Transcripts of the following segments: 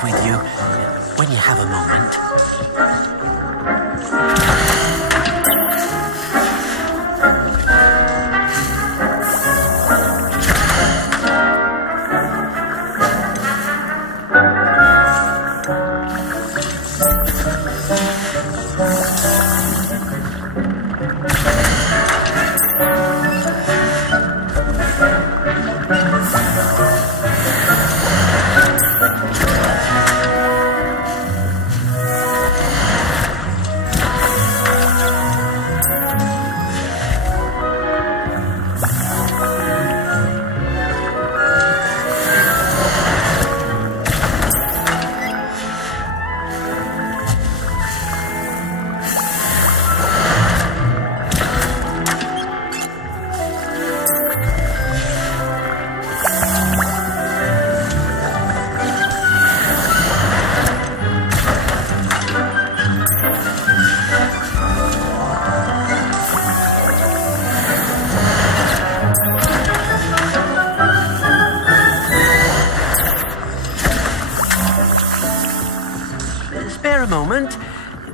speak with you when you have a moment. Spare a moment.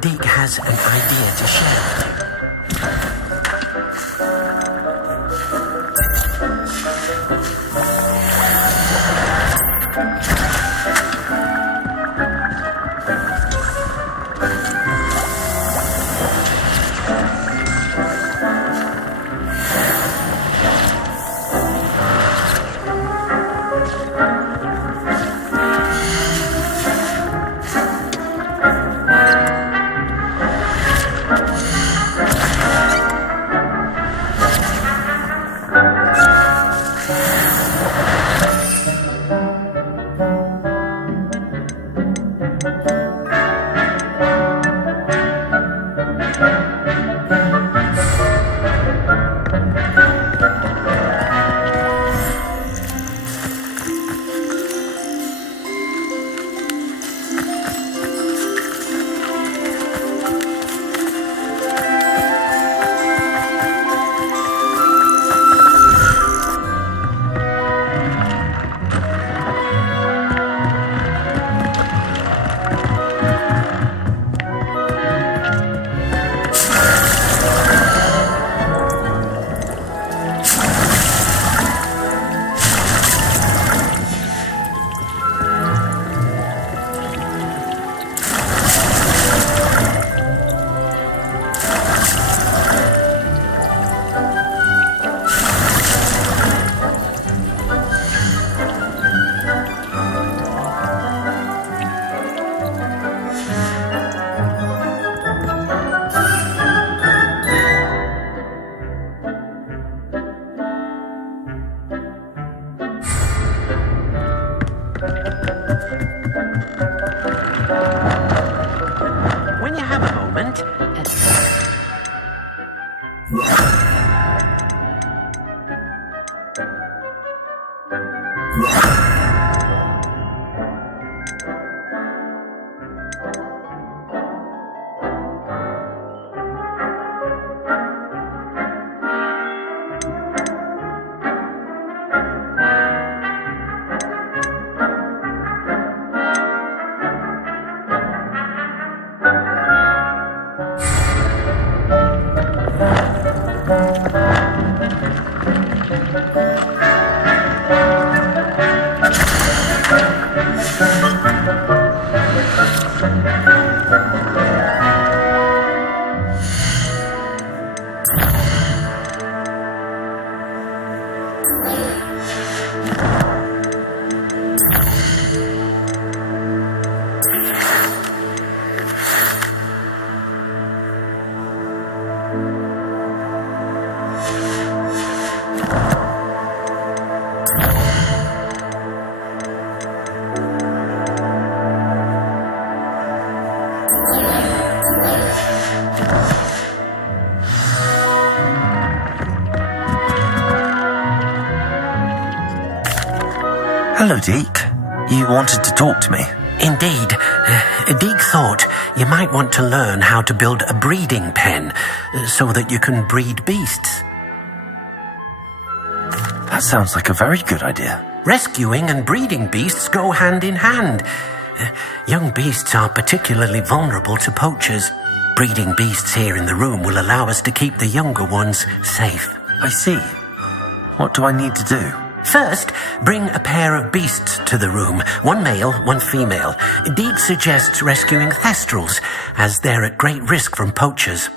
Dig has an idea to share with you. When you have a moment, Hello, Deke. You wanted to talk to me? Indeed. Dig thought you might want to learn how to build a breeding pen so that you can breed beasts. That sounds like a very good idea. Rescuing and breeding beasts go hand in hand. Young beasts are particularly vulnerable to poachers. Breeding beasts here in the room will allow us to keep the younger ones safe. I see. What do I need to do? First, bring a pair of beasts to the room. One male, one female. Deek suggests rescuing thestrals, as they're at great risk from poachers.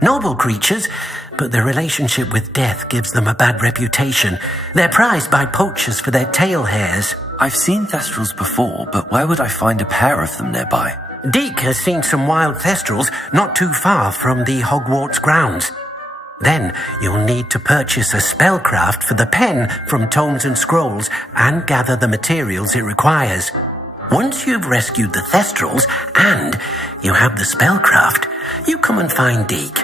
Noble creatures, but their relationship with death gives them a bad reputation. They're prized by poachers for their tail hairs. I've seen thestrals before, but where would I find a pair of them nearby? Deek has seen some wild thestrals not too far from the Hogwarts grounds. Then you'll need to purchase a spellcraft for the pen from Tomes and Scrolls and gather the materials it requires. Once you've rescued the thestrals and you have the spellcraft, you come and find Deek.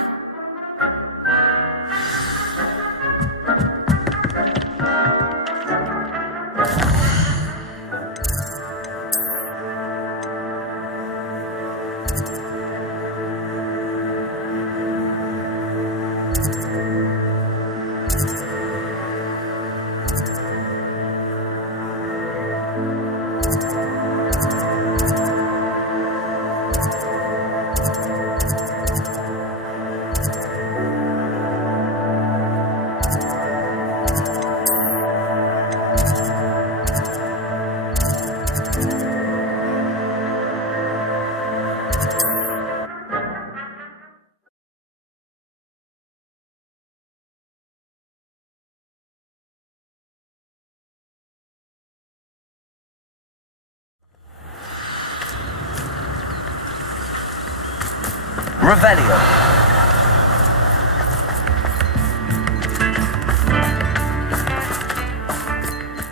Revelio.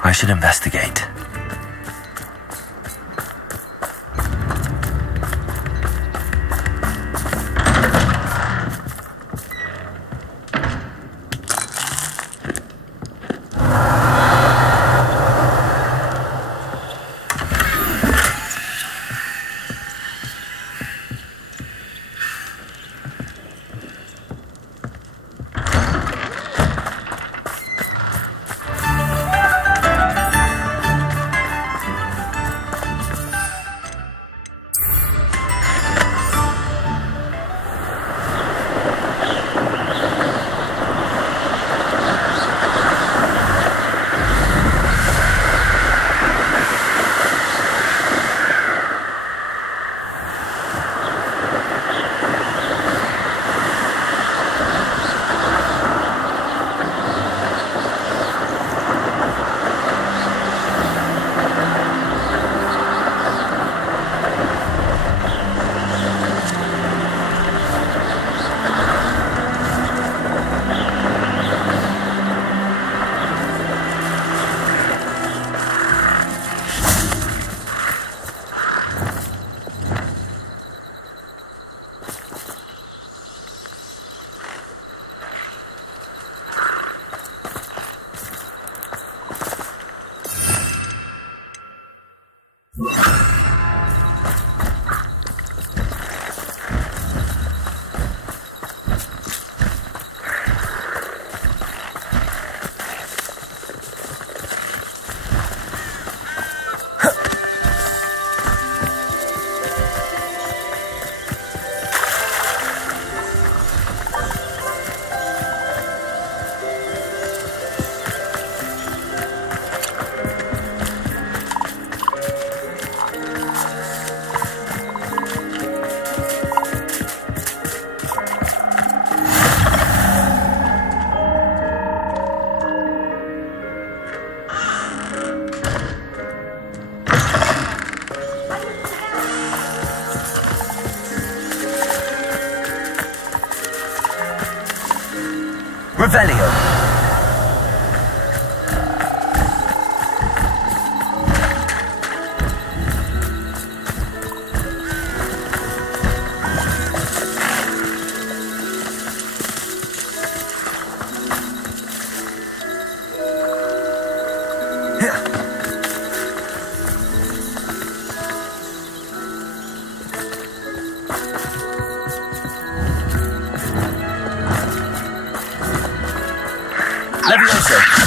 I should investigate. Revelio. Levioso.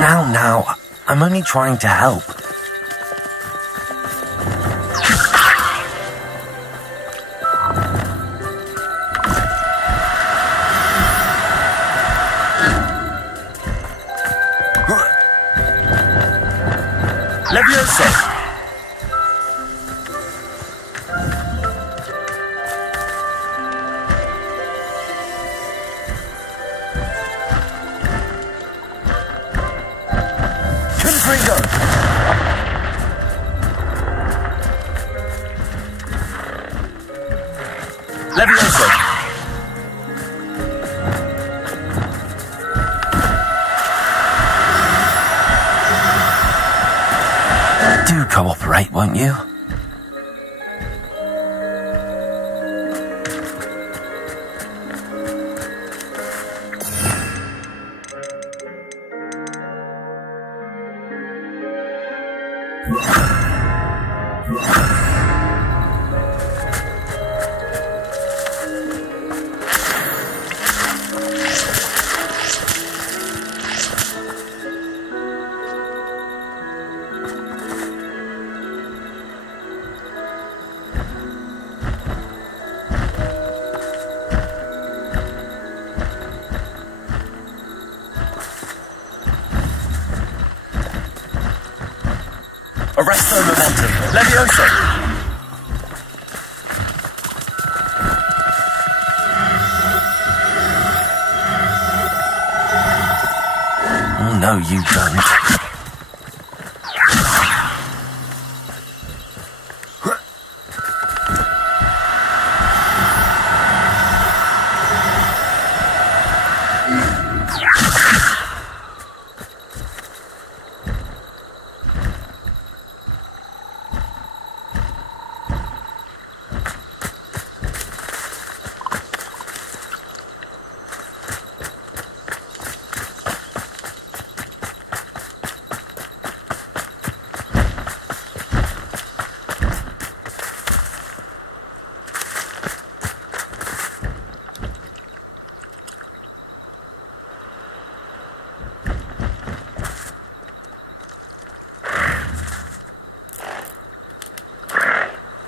Now, I'm only trying to help. Levioso! Confringo! Levioso! Do cooperate, won't you? Arresto momentum. Levioso! Oh, no, you don't.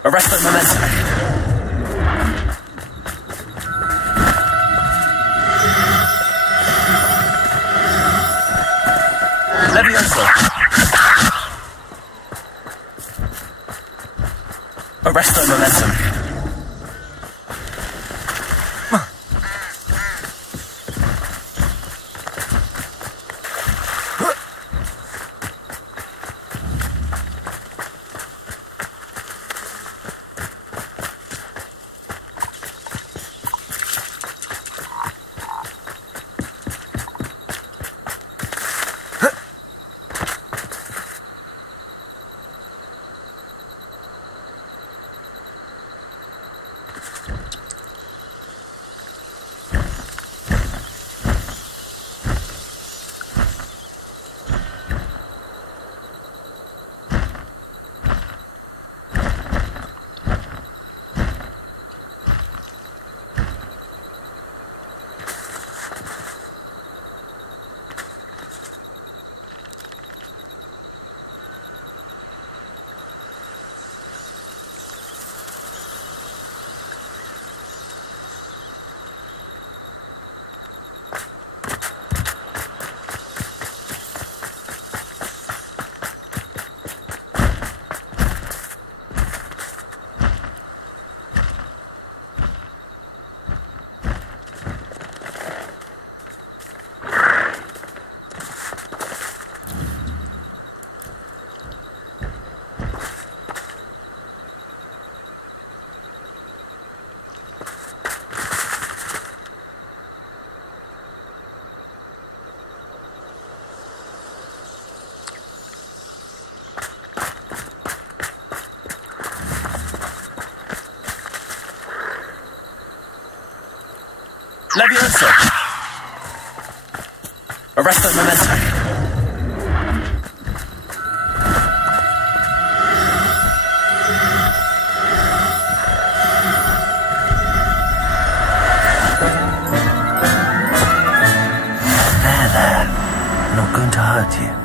Arresto momentum. Levioso! Arresto momentum. Levioso! Arresto momentum. There. not going to hurt you.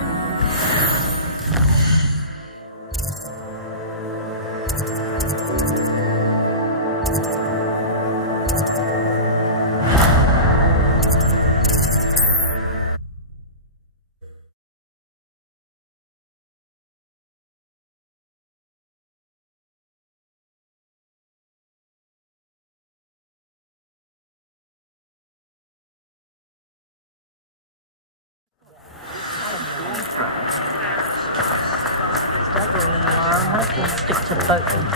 Stick to both and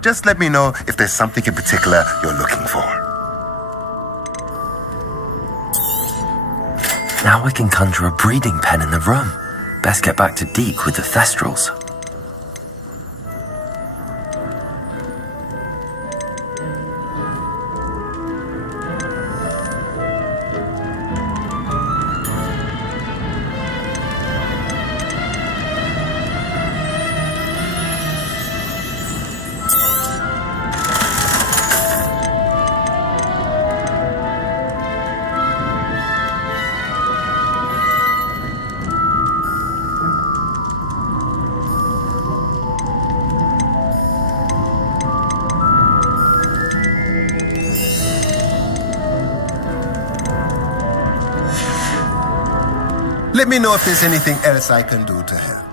Just let me know if there's something in particular you're looking for. Now we can conjure a breeding pen in the room. Best get back to Deke with the Thestrals. Let me know if there's anything else I can do to help.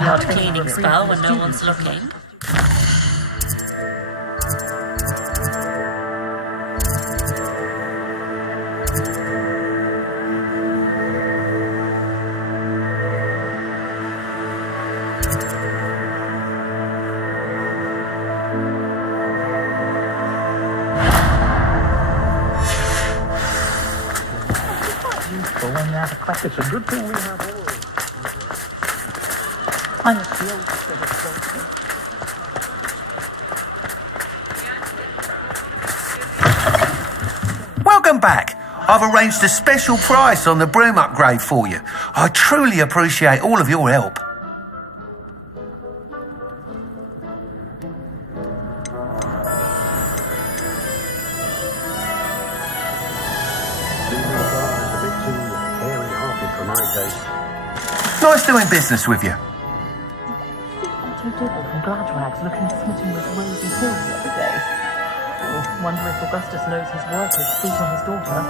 Not a cleaning spell when no one's looking. It's a good thing we have oil. I'm a field for the Welcome back. I've arranged a special price on the broom upgrade for you. I truly appreciate all of your help. For my taste. Nice doing business with you. Otto Dibble from Gladrags looking smitten with Rosie Hill the other day. Wonder if Augustus knows his workers beat on his daughter.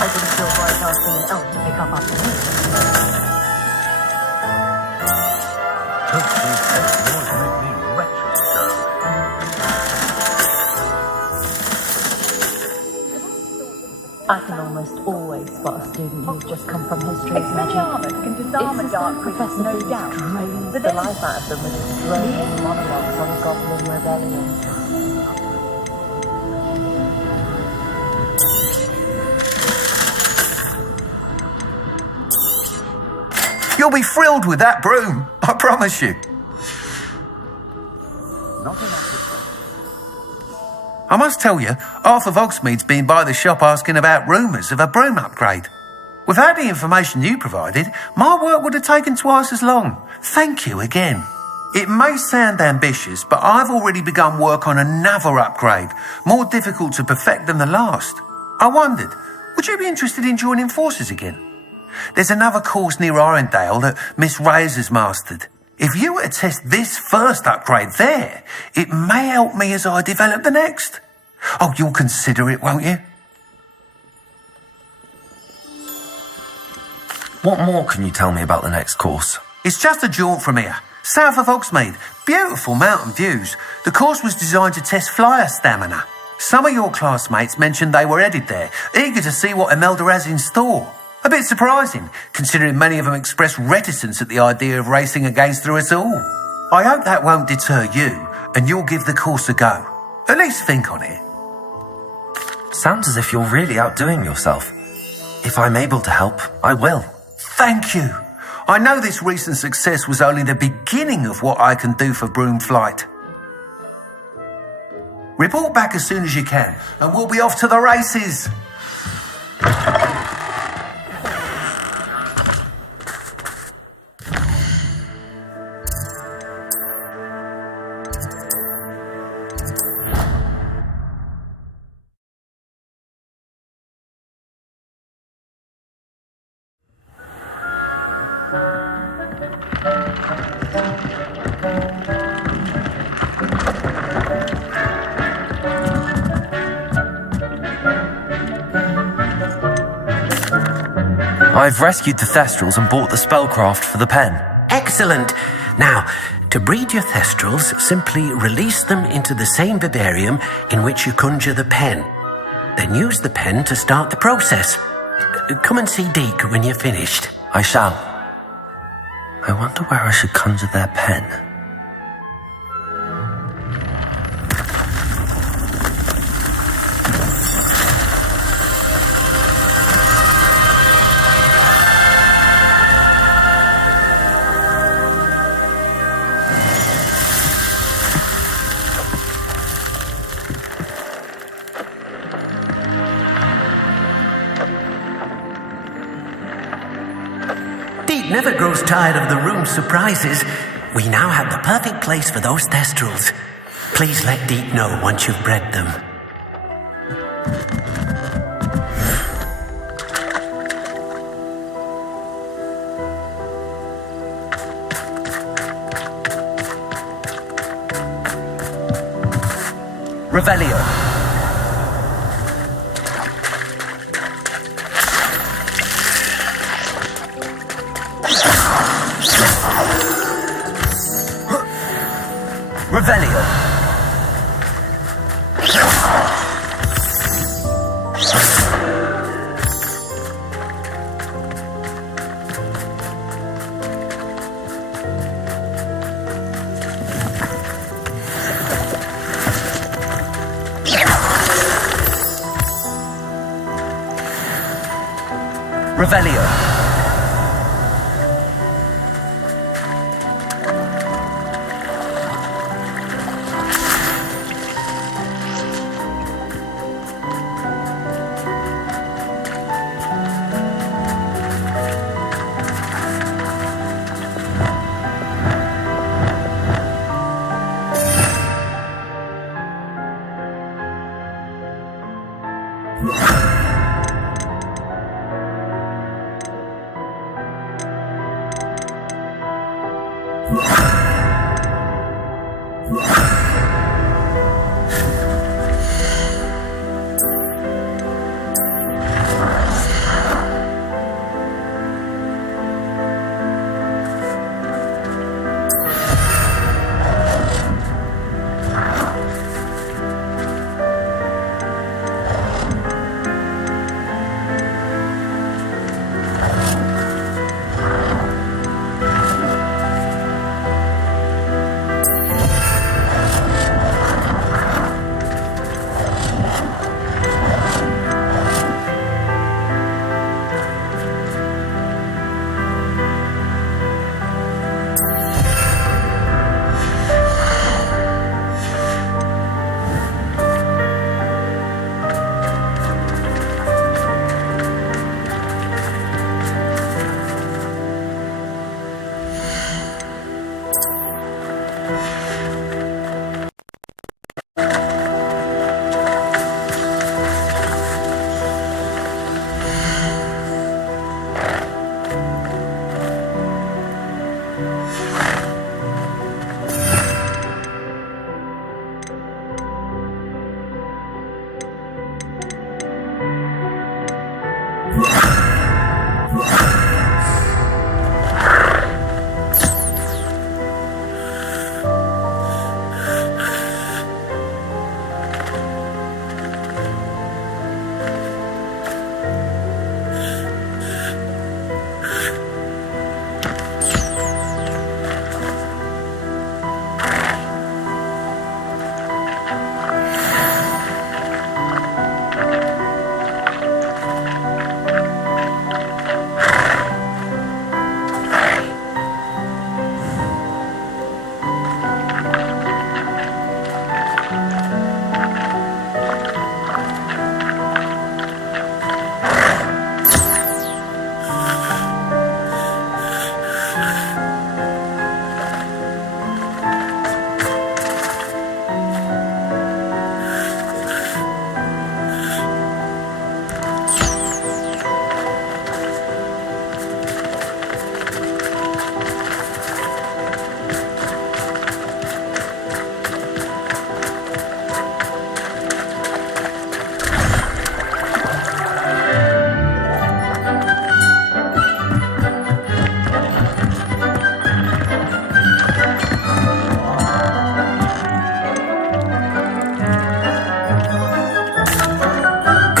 I didn't feel right asking an elf to pick up after me. These festivals make me wretched, girl. I can almost always spot a student who's just come from history's magic. Can disarm a dark Professor no Fields doubt. drains But the then- life out of them with his droning monologues on Goblin Rebellion. You'll be thrilled with that broom, I promise you. Not enough. I must tell you, Arthur Vogsmead's been by the shop asking about rumours of a broom upgrade. Without the information you provided, my work would have taken twice as long. Thank you again. It may sound ambitious, but I've already begun work on another upgrade, more difficult to perfect than the last. I wondered, would you be interested in joining forces again? There's another course near Irondale that Miss Reyes has mastered. If you were to test this first upgrade there, it may help me as I develop the next. Oh, you'll consider it, won't you? What more can you tell me about the next course? It's just a jaunt from here, south of Hogsmeade. Beautiful mountain views. The course was designed to test flyer stamina. Some of your classmates mentioned they were headed there, eager to see what Imelda has in store. A bit surprising, considering many of them expressed reticence at the idea of racing against us all. I hope that won't deter you, and you'll give the course a go. At least think on it. Sounds as if you're really outdoing yourself. If I'm able to help, I will. Thank you. I know this recent success was only the beginning of what I can do for broom flight. Report back as soon as you can, and we'll be off to the races. I've rescued the Thestrals and bought the spellcraft for the pen. Excellent. Now, to breed your Thestrals, simply release them into the same vivarium in which you conjure the pen. Then use the pen to start the process. Come and see Deke when you're finished. I shall. I wonder where I should conjure their pen. Deke never grows tired of the room's surprises. We now have the perfect place for those Thestrals. Please let Deke know once you've bred them. Revelio. Revelio. Revelio.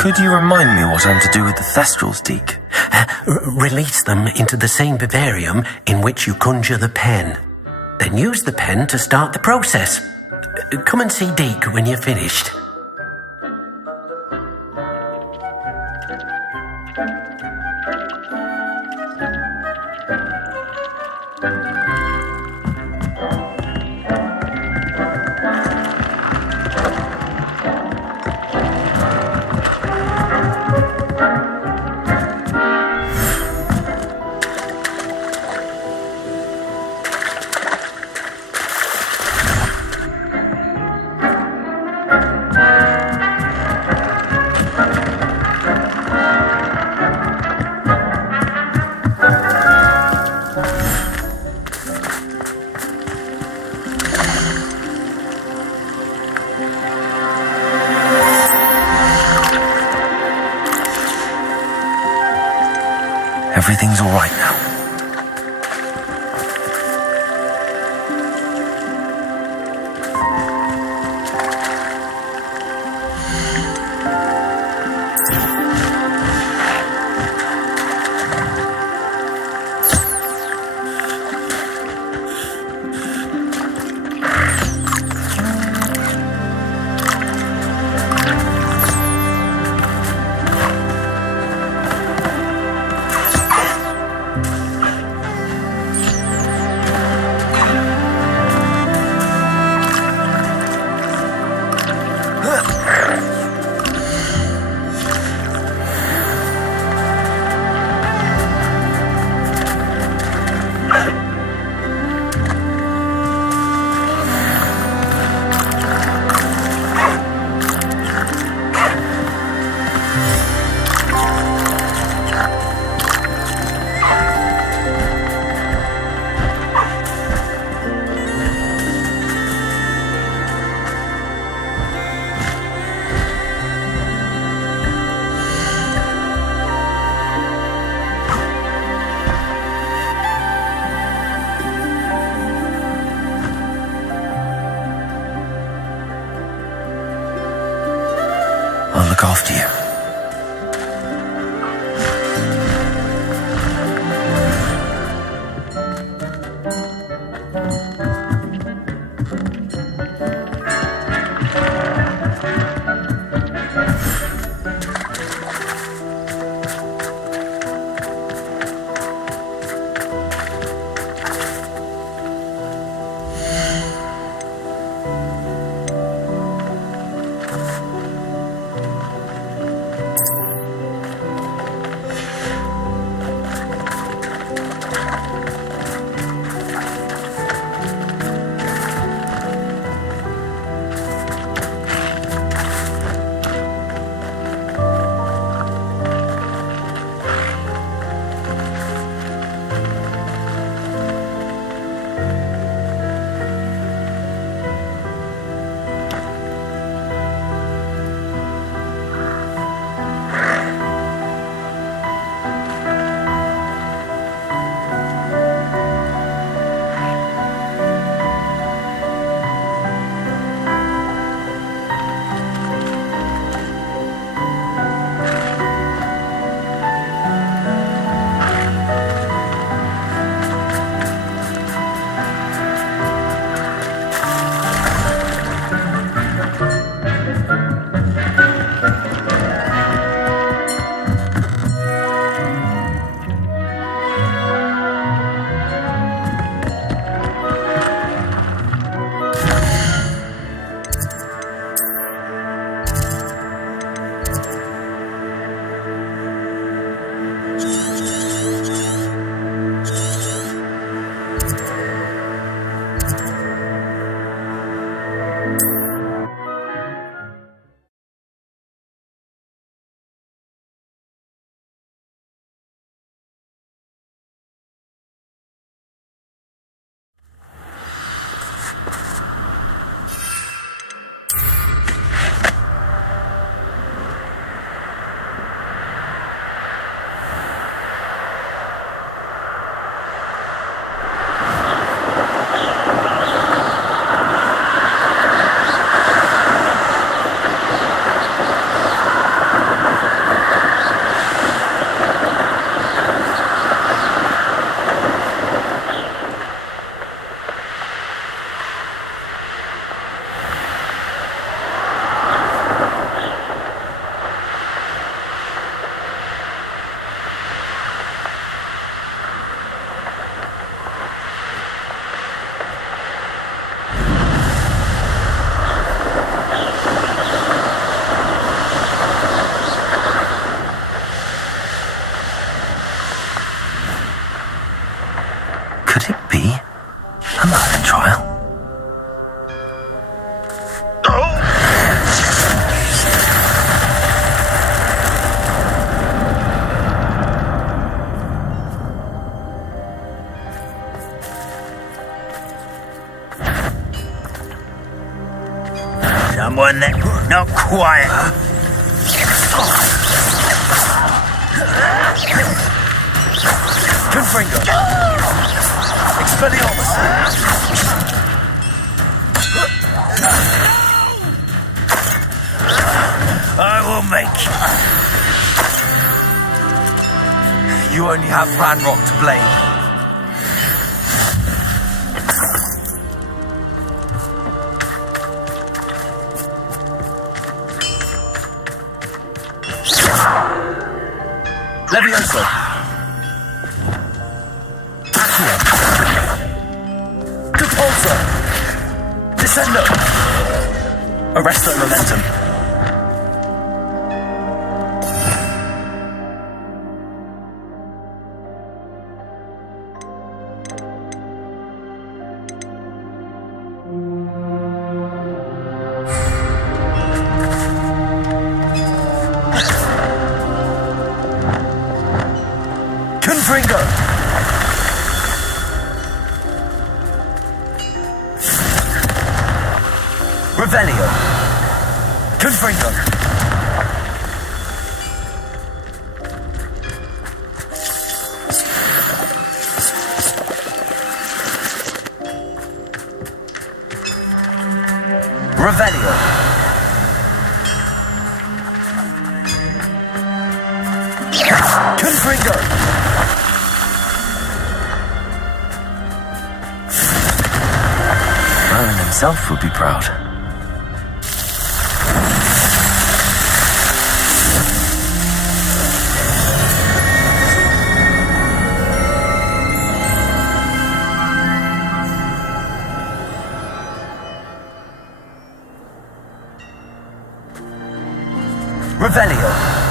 Could you remind me what I'm to do with the Thestrals, Deke? Release them into the same vivarium in which you conjure the pen. Then use the pen to start the process. Come and see Deke when you're finished. Everything's all right now. after you. Someone that not quiet. Confringo. Expelliarmus. I will make you. You only have Ranrock to blame. Levioso. Accio. Repulsor. Descendo. Arresto momentum. Confringo. Revelio. Confringo. Revelio. Merlin himself would be proud. Revelio.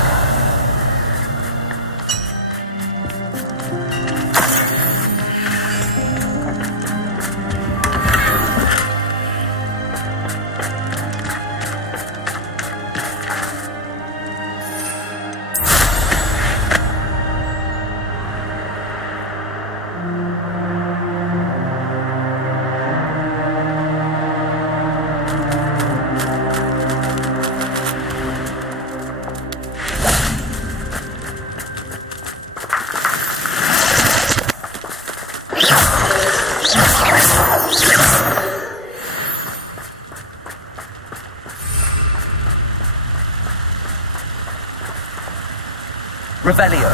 Revelio.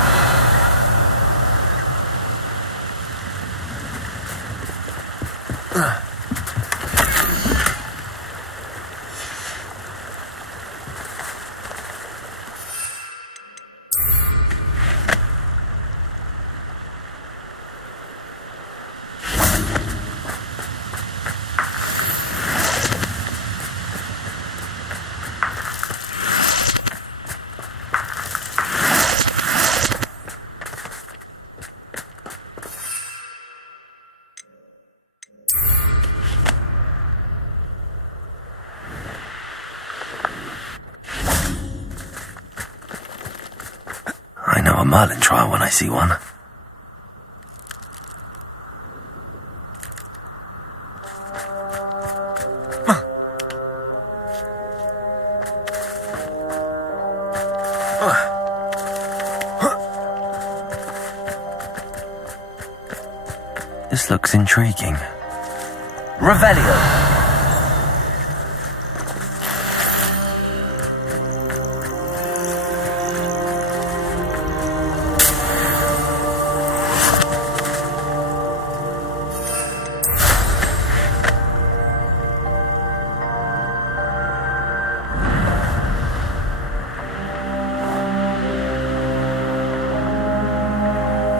I know a Merlin trial when I see one. This looks intriguing. Revelio.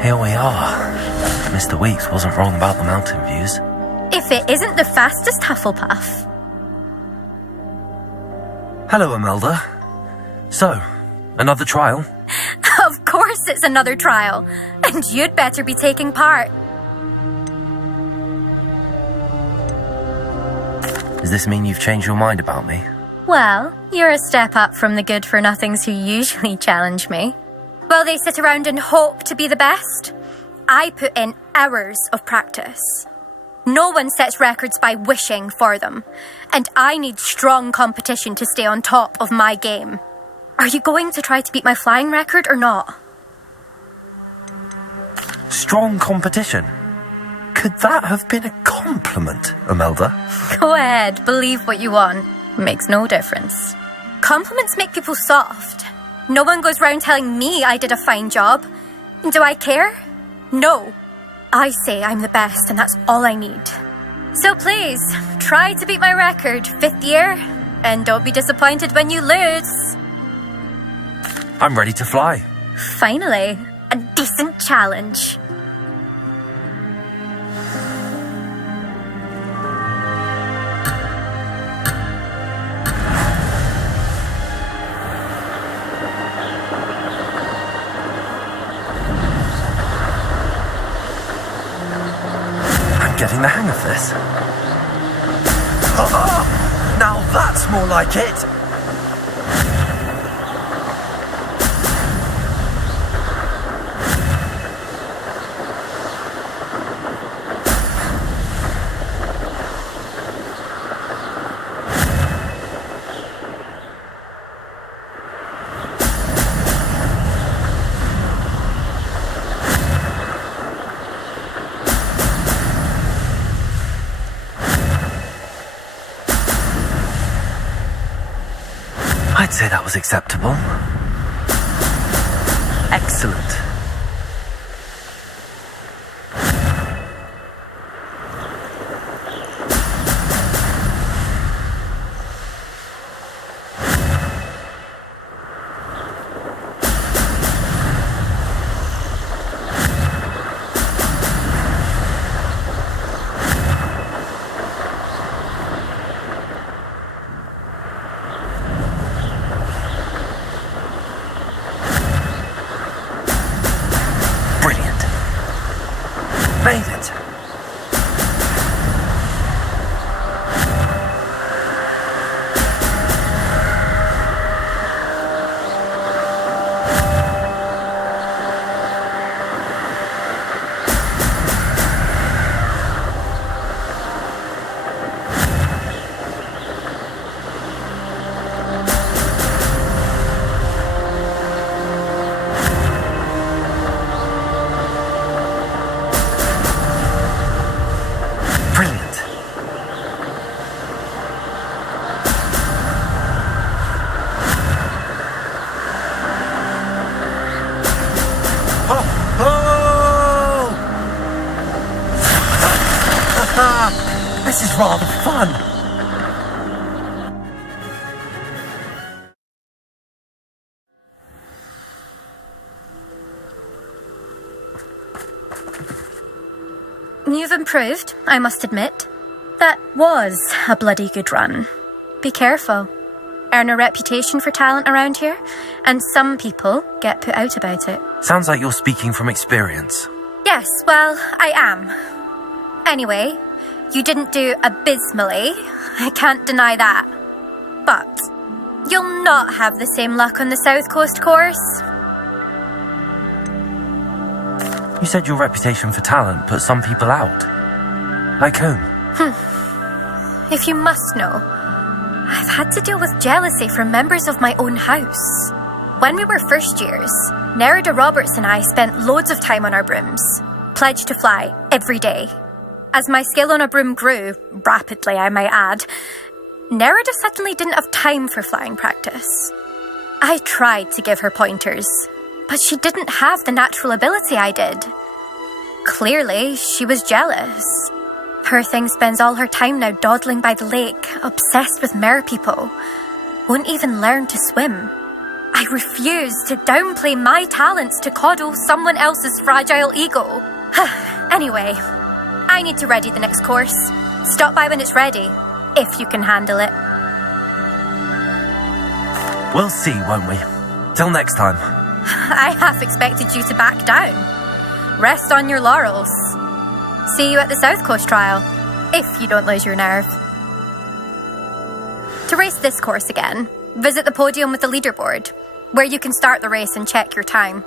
Here we are. Mr. Weeks wasn't wrong about the mountain views. If it isn't the fastest Hufflepuff. Hello, Imelda. So, another trial? Of course it's another trial. And you'd better be taking part. Does this mean you've changed your mind about me? Well, you're a step up from the good-for-nothings who usually challenge me. While they sit around and hope to be the best, I put in hours of practice. No one sets records by wishing for them, and I need strong competition to stay on top of my game. Are you going to try to beat my flying record or not? Strong competition? Could that have been a compliment, Imelda? Go ahead, believe what you want. Makes no difference. Compliments make people soft. No one goes round telling me I did a fine job. Do I care? No. I say I'm the best and that's all I need. So please, try to beat my record 5th year, and don't be disappointed when you lose. I'm ready to fly. Finally, a decent challenge. Getting the hang of this. Now that's more like it! I'd say that was acceptable. Excellent. This is rather fun. You've improved, I must admit. That was a bloody good run. Be careful. Earn a reputation for talent around here, and some people get put out about it. Sounds like you're speaking from experience. Yes, well, I am. Anyway, you didn't do abysmally. I can't deny that. But you'll not have the same luck on the South Coast course. You said your reputation for talent put some people out. Like whom? If you must know, I've had to deal with jealousy from members of my own house. When we were first years, Nerida Roberts and I spent loads of time on our brooms, pledged to fly every day. As my skill on a broom grew, rapidly I might add, Nerida suddenly didn't have time for flying practice. I tried to give her pointers, but she didn't have the natural ability I did. Clearly, she was jealous. Poor thing spends all her time now dawdling by the lake, obsessed with merpeople. Won't even learn to swim. I refuse to downplay my talents to coddle someone else's fragile ego. Anyway, I need to ready the next course. Stop by when it's ready, if you can handle it. We'll see, won't we? Till next time. I half expected you to back down. Rest on your laurels. See you at the South Coast trial, if you don't lose your nerve. To race this course again, visit the podium with the leaderboard, where you can start the race and check your time.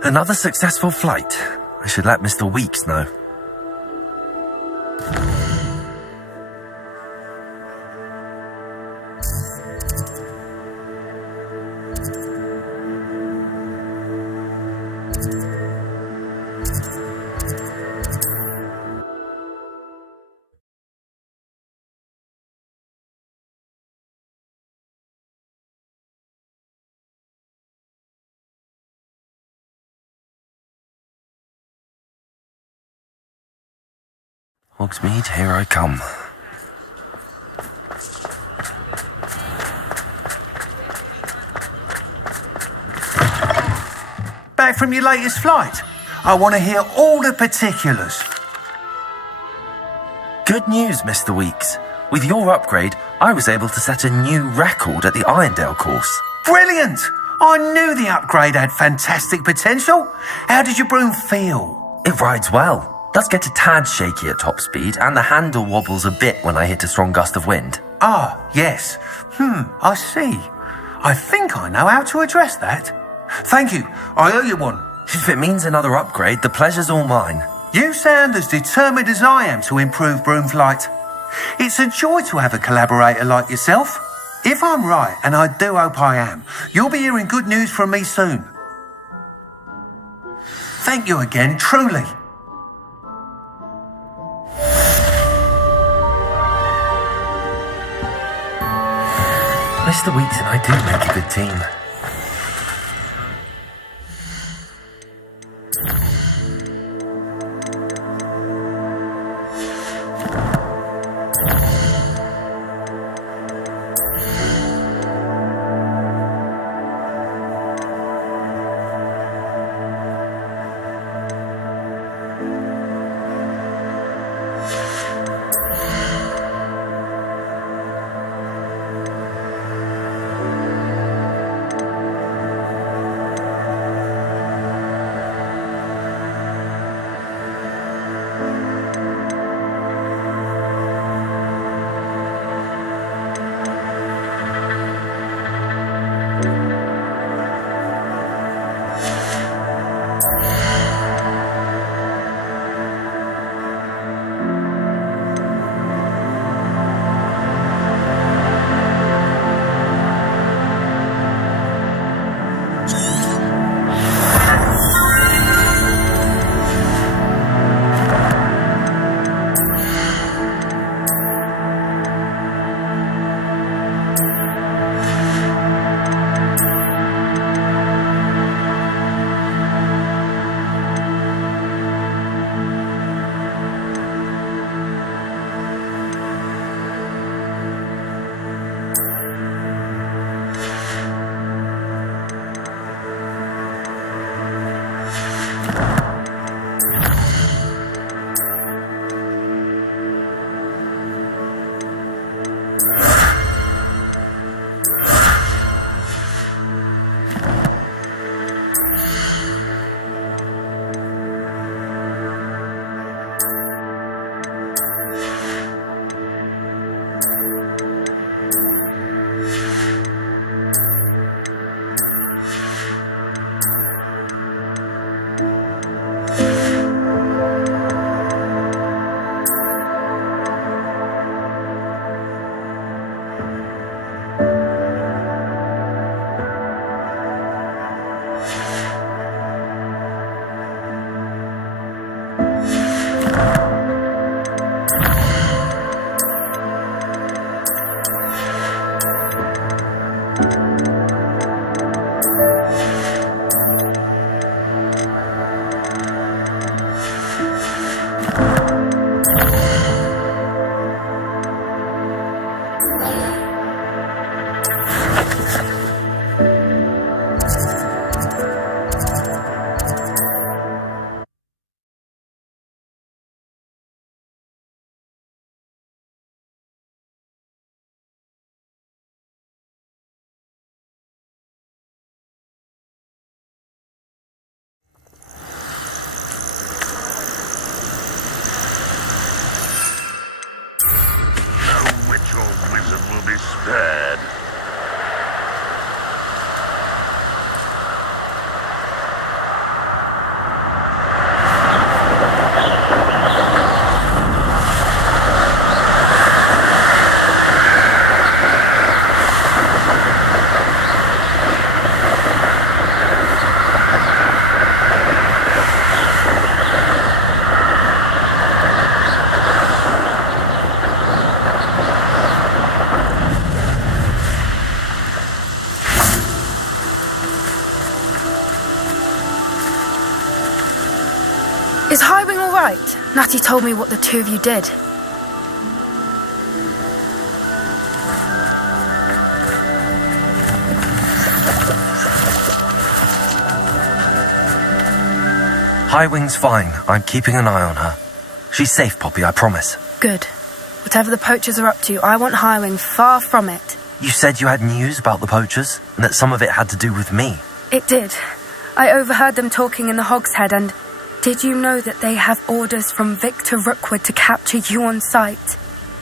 Another successful flight. I should let Mr. Weeks know. Hogsmeade, here I come. Back from your latest flight. I want to hear all the particulars. Good news, Mr. Weeks. With your upgrade, I was able to set a new record at the Irondale course. Brilliant! I knew the upgrade had fantastic potential. How did your broom feel? It rides well. Does get a tad shaky at top speed, and the handle wobbles a bit when I hit a strong gust of wind. Ah, yes. I see. I think I know how to address that. Thank you. I owe you one. If it means another upgrade, the pleasure's all mine. You sound as determined as I am to improve broom flight. It's a joy to have a collaborator like yourself. If I'm right, and I do hope I am, you'll be hearing good news from me soon. Thank you again, truly. Mr. Weeks and I do make a good team. Natty told me what the two of you did. Highwing's fine. I'm keeping an eye on her. She's safe, Poppy, I promise. Good. Whatever the poachers are up to, I want Highwing far from it. You said you had news about the poachers, and that some of it had to do with me. It did. I overheard them talking in the Hogshead, and did you know that they have orders from Victor Rookwood to capture you on sight?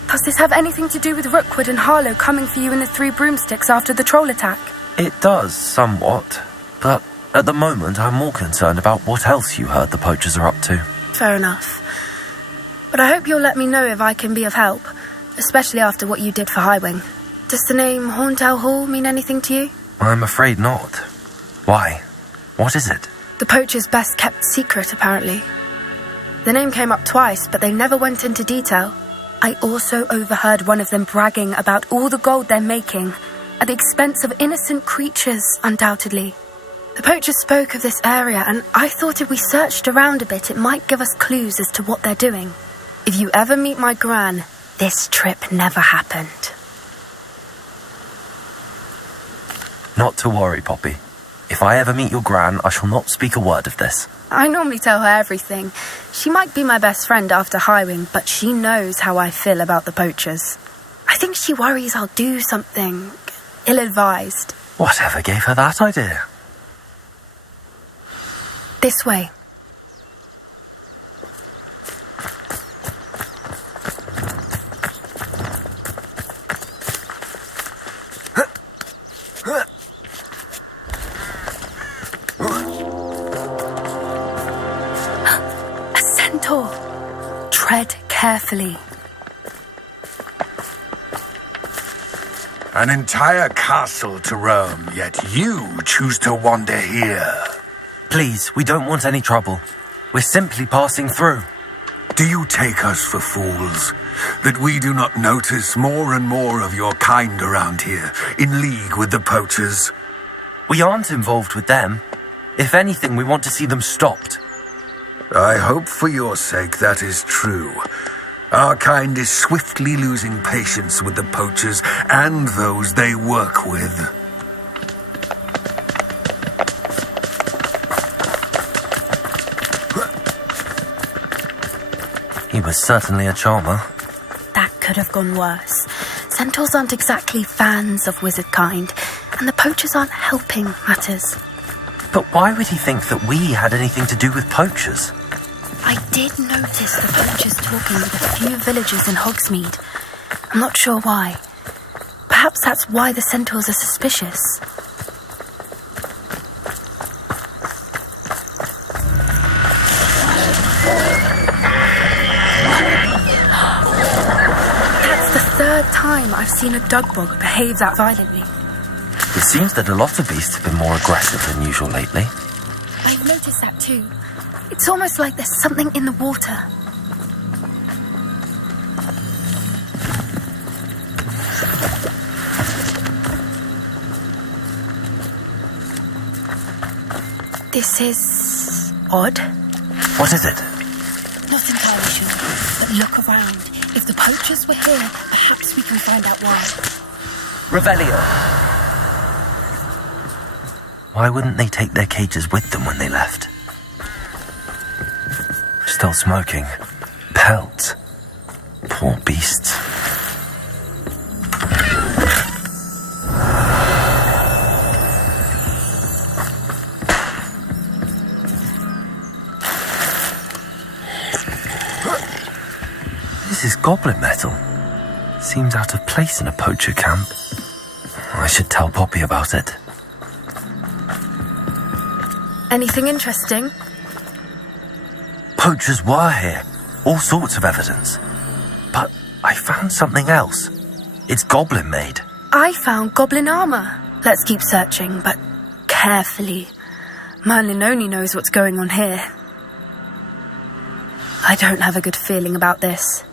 Does this have anything to do with Rookwood and Harlow coming for you in the Three Broomsticks after the troll attack? It does, somewhat. But at the moment, I'm more concerned about what else you heard the poachers are up to. Fair enough. But I hope you'll let me know if I can be of help, especially after what you did for Highwing. Does the name Horntail Hall mean anything to you? I'm afraid not. Why? What is it? The poacher's best kept secret, apparently. The name came up twice, but they never went into detail. I also overheard one of them bragging about all the gold they're making, at the expense of innocent creatures, undoubtedly. The poachers spoke of this area, and I thought if we searched around a bit, it might give us clues as to what they're doing. If you ever meet my gran, this trip never happened. Not to worry, Poppy. If I ever meet your gran, I shall not speak a word of this. I normally tell her everything. She might be my best friend after Highwing, but she knows how I feel about the poachers. I think she worries I'll do something ill-advised. Whatever gave her that idea? This way. A centaur. Tread carefully. An entire castle to roam, yet you choose to wander here. Please, we don't want any trouble. We're simply passing through. Do you take us for fools? That we do not notice more and more of your kind around here, in league with the poachers? We aren't involved with them. If anything, we want to see them stopped. I hope for your sake that is true. Our kind is swiftly losing patience with the poachers and those they work with. He was certainly a charmer. That could have gone worse. Centaurs aren't exactly fans of wizard kind, and the poachers aren't helping matters. But why would he think that we had anything to do with poachers? I did notice the poachers talking with a few villagers in Hogsmeade. I'm not sure why. Perhaps that's why the centaurs are suspicious. That's the third time I've seen a dugbog behave that violently. It seems that a lot of beasts have been more aggressive than usual lately. I've noticed that too. It's almost like there's something in the water. This is odd. What is it? Not entirely sure, but look around. If the poachers were here, perhaps we can find out why. Revelio. Why wouldn't they take their cages with them when they left? Still smoking. Pelts. Poor beasts. This is goblin metal. Seems out of place in a poacher camp. I should tell Poppy about it. Anything interesting? Poachers were here. All sorts of evidence. But I found something else. It's goblin made. I found goblin armor. Let's keep searching, but carefully. Merlin only knows what's going on here. I don't have a good feeling about this.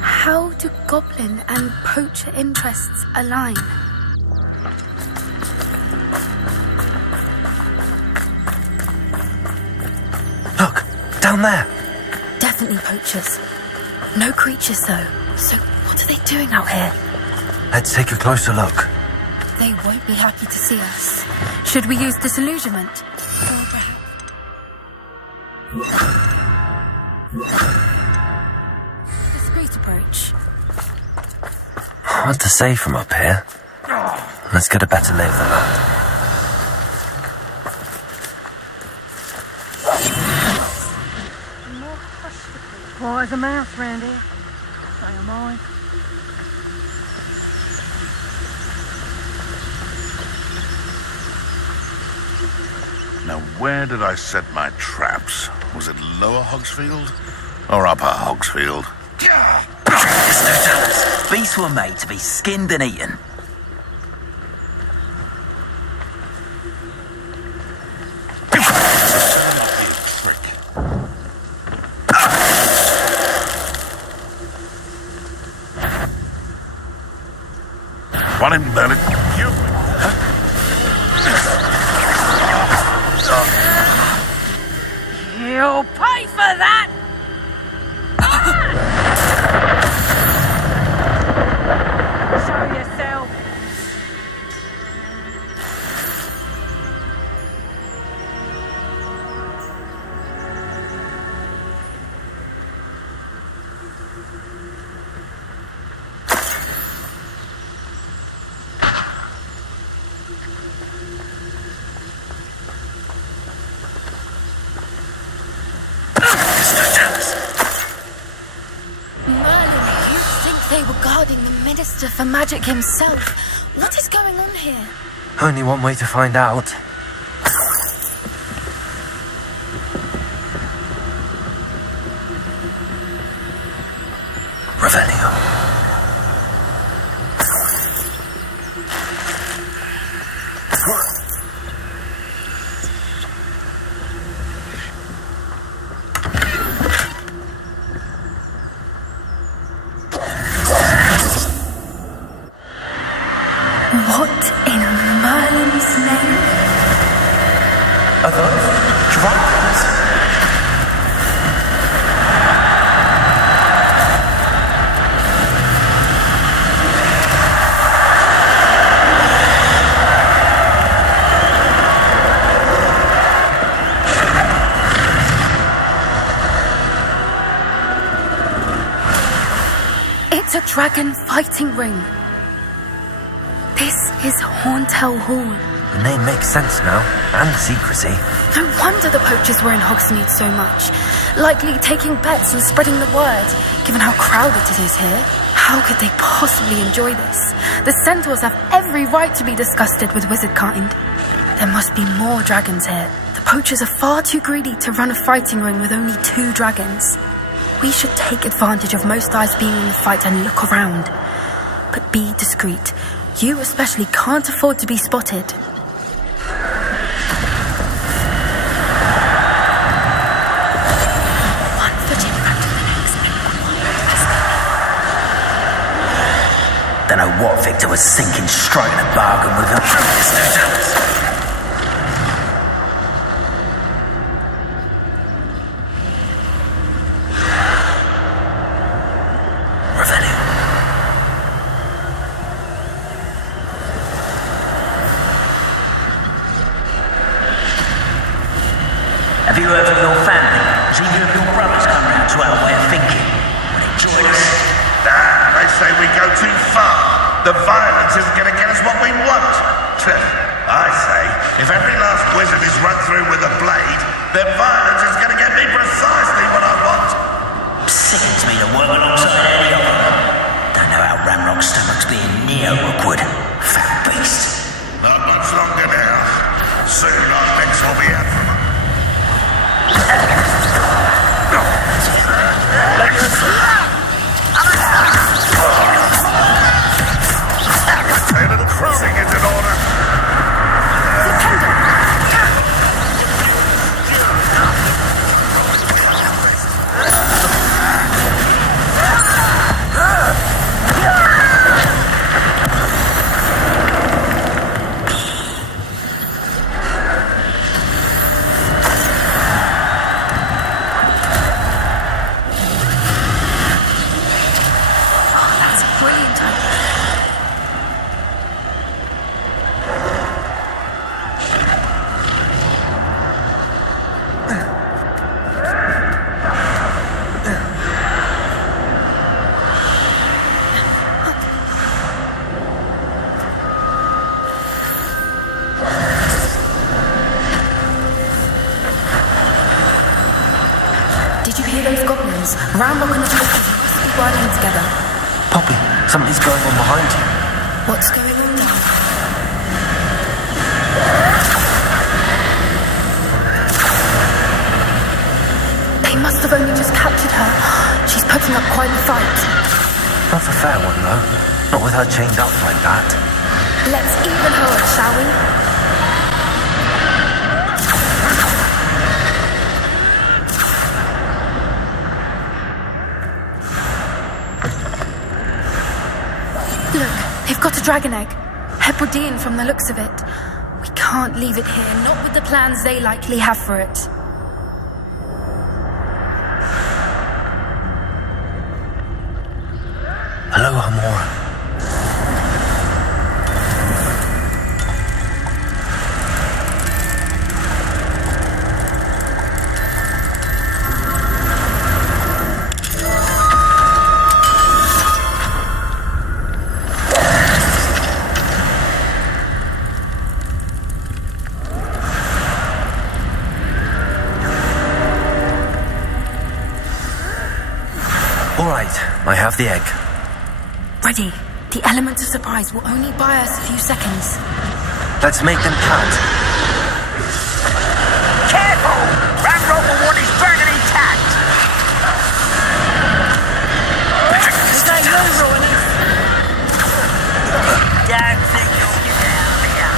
How do goblin and poacher interests align? down there. Definitely poachers. No creatures, though. So what are they doing out here? Let's take a closer look. They won't be happy to see us. Should we use disillusionment? Or perhaps... discreet approach. Hard to say from up here. Let's get a better lay of the land. Quiet as a mouse round here. So am I. Now, where did I set my traps? Was it Lower Hogsfield or Upper Hogsfield? Mr. Thomas, beasts were made to be skinned and eaten. One in Berlin. You'll pay for that! Show yourself! They were guarding the Minister for Magic himself. What is going on here? Only one way to find out. Revelio. What in Merlin's name? Are those dragons? It's a dragon fighting ring. This is Horntail Hall. The name makes sense now, and secrecy. No wonder the poachers were in Hogsmeade so much. Likely taking bets and spreading the word, given how crowded it is here. How could they possibly enjoy this? The centaurs have every right to be disgusted with wizard kind. There must be more dragons here. The poachers are far too greedy to run a fighting ring with only 2 dragons. We should take advantage of most eyes being in the fight and look around. But be discreet. You especially can't afford to be spotted. One foot in front of the next. Don't know what Victor was thinking, striking a bargain with them. Mr. Thomas. Have you heard from your family? Has either of your brothers come round to our way of thinking? Will they join us? They say we go too far. The violence isn't going to get us what we want. I say, if every last wizard is run through with a blade, then violence is going to get me precisely what I want. Sickens me to work alongside any of them. Don't know how Ramrock's stomach's being near Rookwood. Fat beast. Not much longer now. Soon our necks will be out from them. A little crossing is in order. Did you hear those goblins? Ramrock and the poachers must be working together. Poppy, something's going on behind you. What's going on now? They must have only just captured her. She's putting up quite a fight. Not a fair one, though. Not with her chained up like that. Let's even her up, shall we? Look, they've got a dragon egg. Hebridean from the looks of it. We can't leave it here, not with the plans they likely have for it. Hello, Hamora. All right, I have the egg. Ready. The element of surprise will only buy us a few seconds. Let's make them count. Careful! Ramrock will want his dragon intact! Is that you, Ronnie? Don't think you'll get out of here.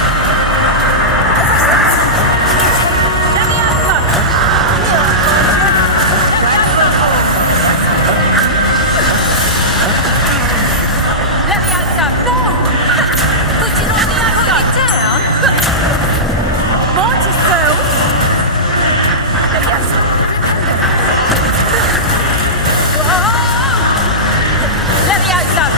Let me out, son. No! But you don't need to put it down. Mind yourself. Let me out, son. Whoa! Let me out, son.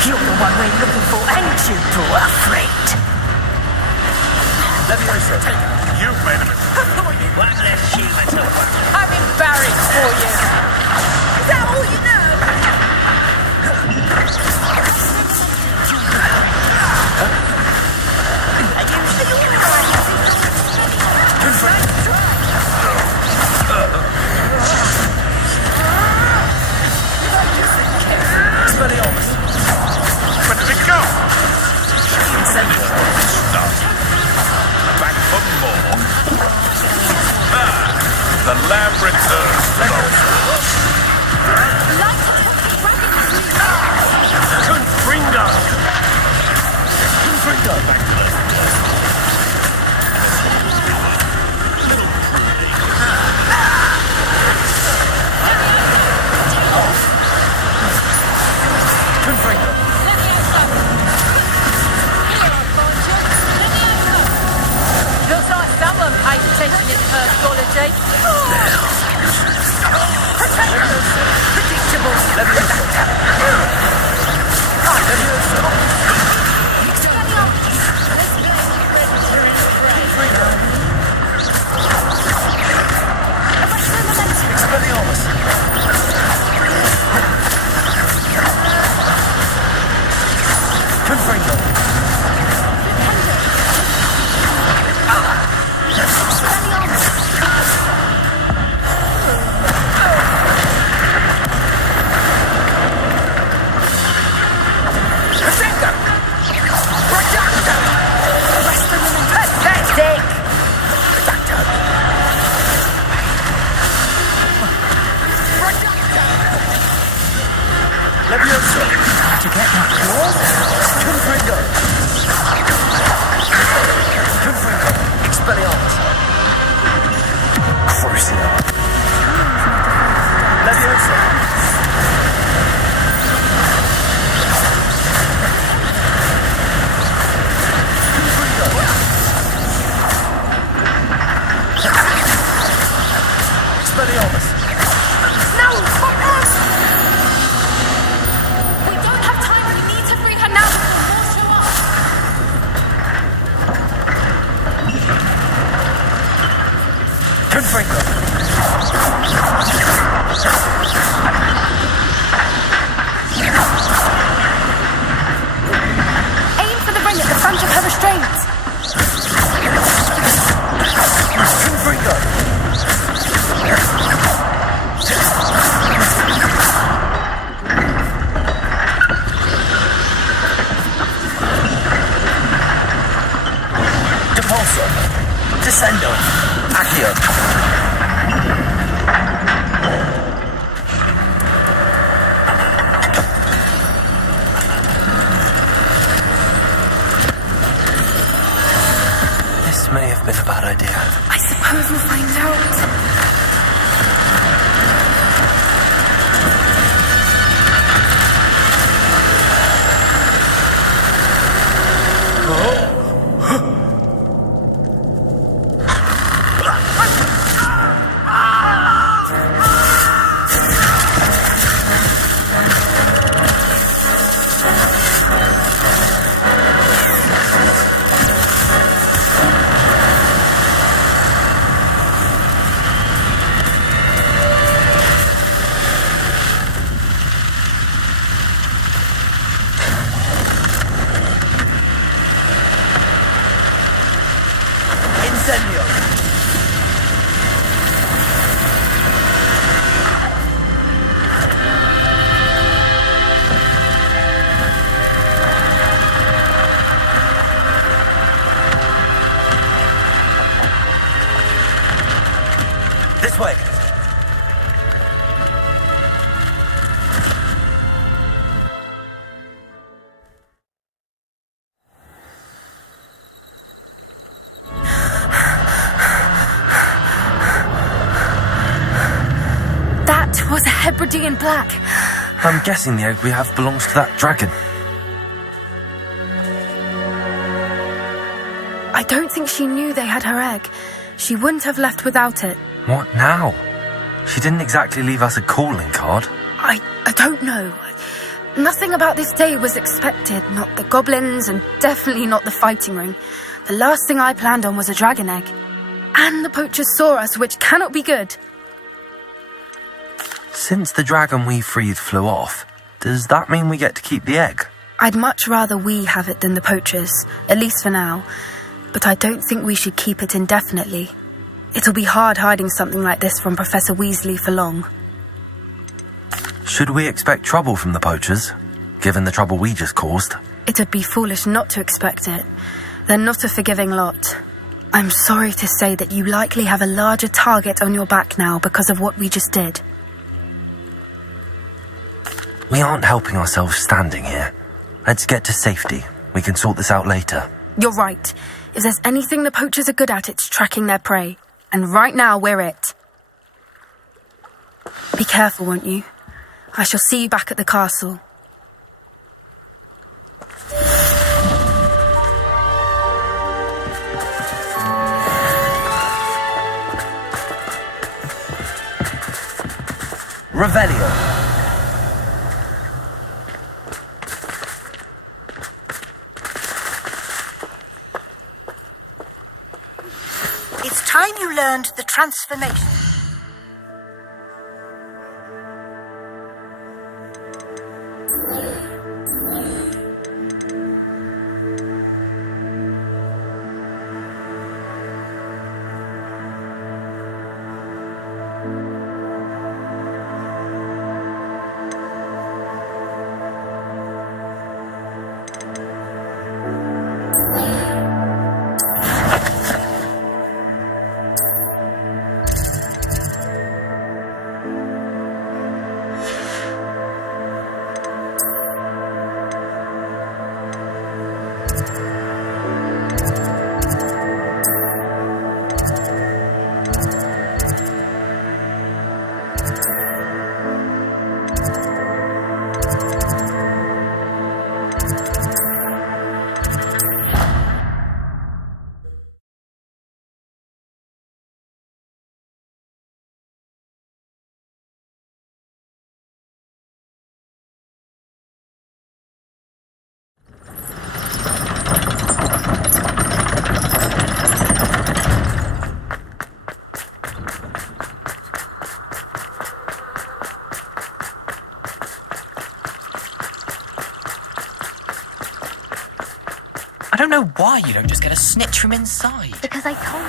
You're the one we're looking for, ain't you, poor friend? Leviosa, take her. You've made a mistake. One less human to worry. I'm embarrassed for you. Is that all you know? Are you Expelliarmus. Where does it go? Start. Back for more. The lab returns to Confringo. Looks like someone paid attention in first quality. Potatoes! Predictable! Expelliarmus. Confringo. Leviosa. To get that claws? Confringo. Descendo. Accio. This may have been a bad idea. I suppose we'll find out. This way. That was a Hebridean black. I'm guessing the egg we have belongs to that dragon. I don't think she knew they had her egg. She wouldn't have left without it. What now? She didn't exactly leave us a calling card. I don't know. Nothing about this day was expected. Not the goblins, and definitely not the fighting ring. The last thing I planned on was a dragon egg. And the poachers saw us, which cannot be good. Since the dragon we freed flew off, does that mean we get to keep the egg? I'd much rather we have it than the poachers, at least for now. But I don't think we should keep it indefinitely. It'll be hard hiding something like this from Professor Weasley for long. Should we expect trouble from the poachers, given the trouble we just caused? It'd be foolish not to expect it. They're not a forgiving lot. I'm sorry to say that you likely have a larger target on your back now because of what we just did. We aren't helping ourselves standing here. Let's get to safety. We can sort this out later. You're right. If there's anything the poachers are good at, it's tracking their prey. And right now, we're it. Be careful, won't you? I shall see you back at the castle. Revelio. It's time you learned the transformation. I don't know why you don't just get a snitch from inside. Because I told.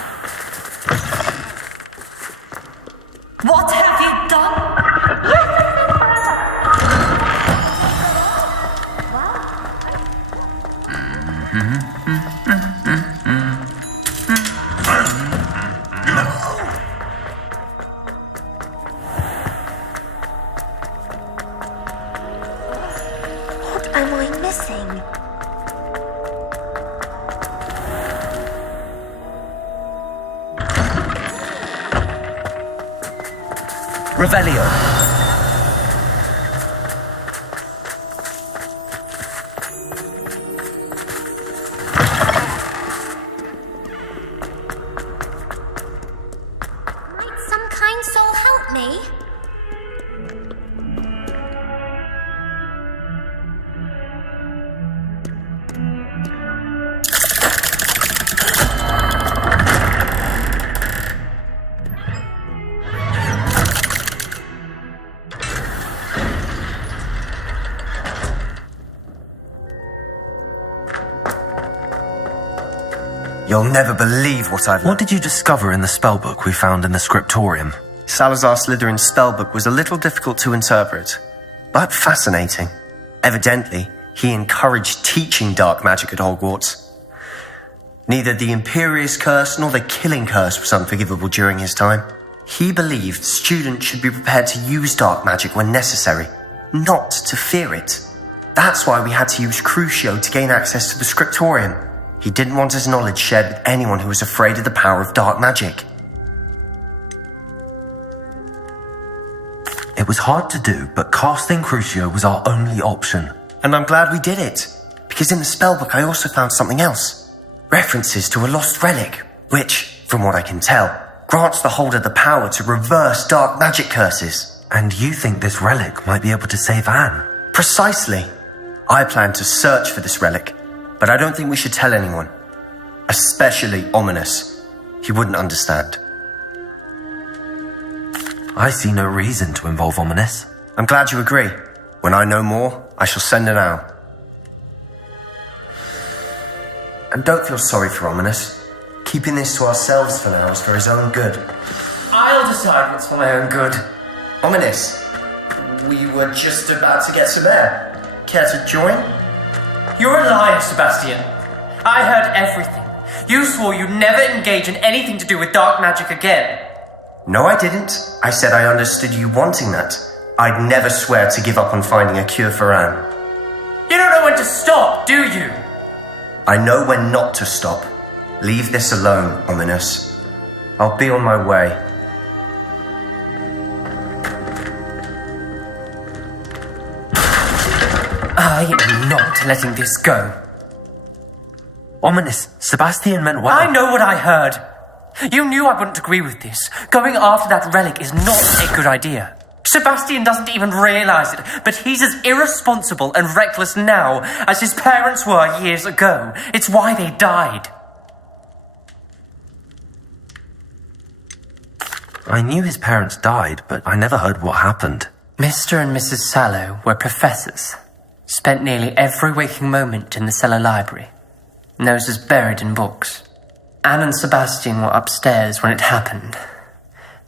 What have you done? Revelio. Might some kind soul help me? You'll never believe what I've learned. What did you discover in the spellbook we found in the scriptorium? Salazar Slytherin's spellbook was a little difficult to interpret, but fascinating. Evidently, he encouraged teaching dark magic at Hogwarts. Neither the Imperious Curse nor the Killing Curse was unforgivable during his time. He believed students should be prepared to use dark magic when necessary, not to fear it. That's why we had to use Crucio to gain access to the scriptorium. He didn't want his knowledge shared with anyone who was afraid of the power of dark magic. It was hard to do, but casting Crucio was our only option. And I'm glad we did it, because in the spellbook I also found something else. References to a lost relic, which, from what I can tell, grants the holder the power to reverse dark magic curses. And you think this relic might be able to save Anne? Precisely. I plan to search for this relic, but I don't think we should tell anyone. Especially Ominous. He wouldn't understand. I see no reason to involve Ominous. I'm glad you agree. When I know more, I shall send an owl. And don't feel sorry for Ominous. Keeping this to ourselves for now is for his own good. I'll decide what's for my own good. Ominous, we were just about to get some air. Care to join? You're a liar, Sebastian. I heard everything. You swore you'd never engage in anything to do with dark magic again. No, I didn't. I said I understood you wanting that. I'd never swear to give up on finding a cure for Anne. You don't know when to stop, do you? I know when not to stop. Leave this alone, Ominous. I'll be on my way. I am not letting this go. Ominous, Sebastian meant well. I know what I heard. You knew I wouldn't agree with this. Going after that relic is not a good idea. Sebastian doesn't even realize it, but he's as irresponsible and reckless now as his parents were years ago. It's why they died. I knew his parents died, but I never heard what happened. Mr. and Mrs. Sallow were professors. Spent nearly every waking moment in the cellar library. Noses buried in books. Anne and Sebastian were upstairs when it happened.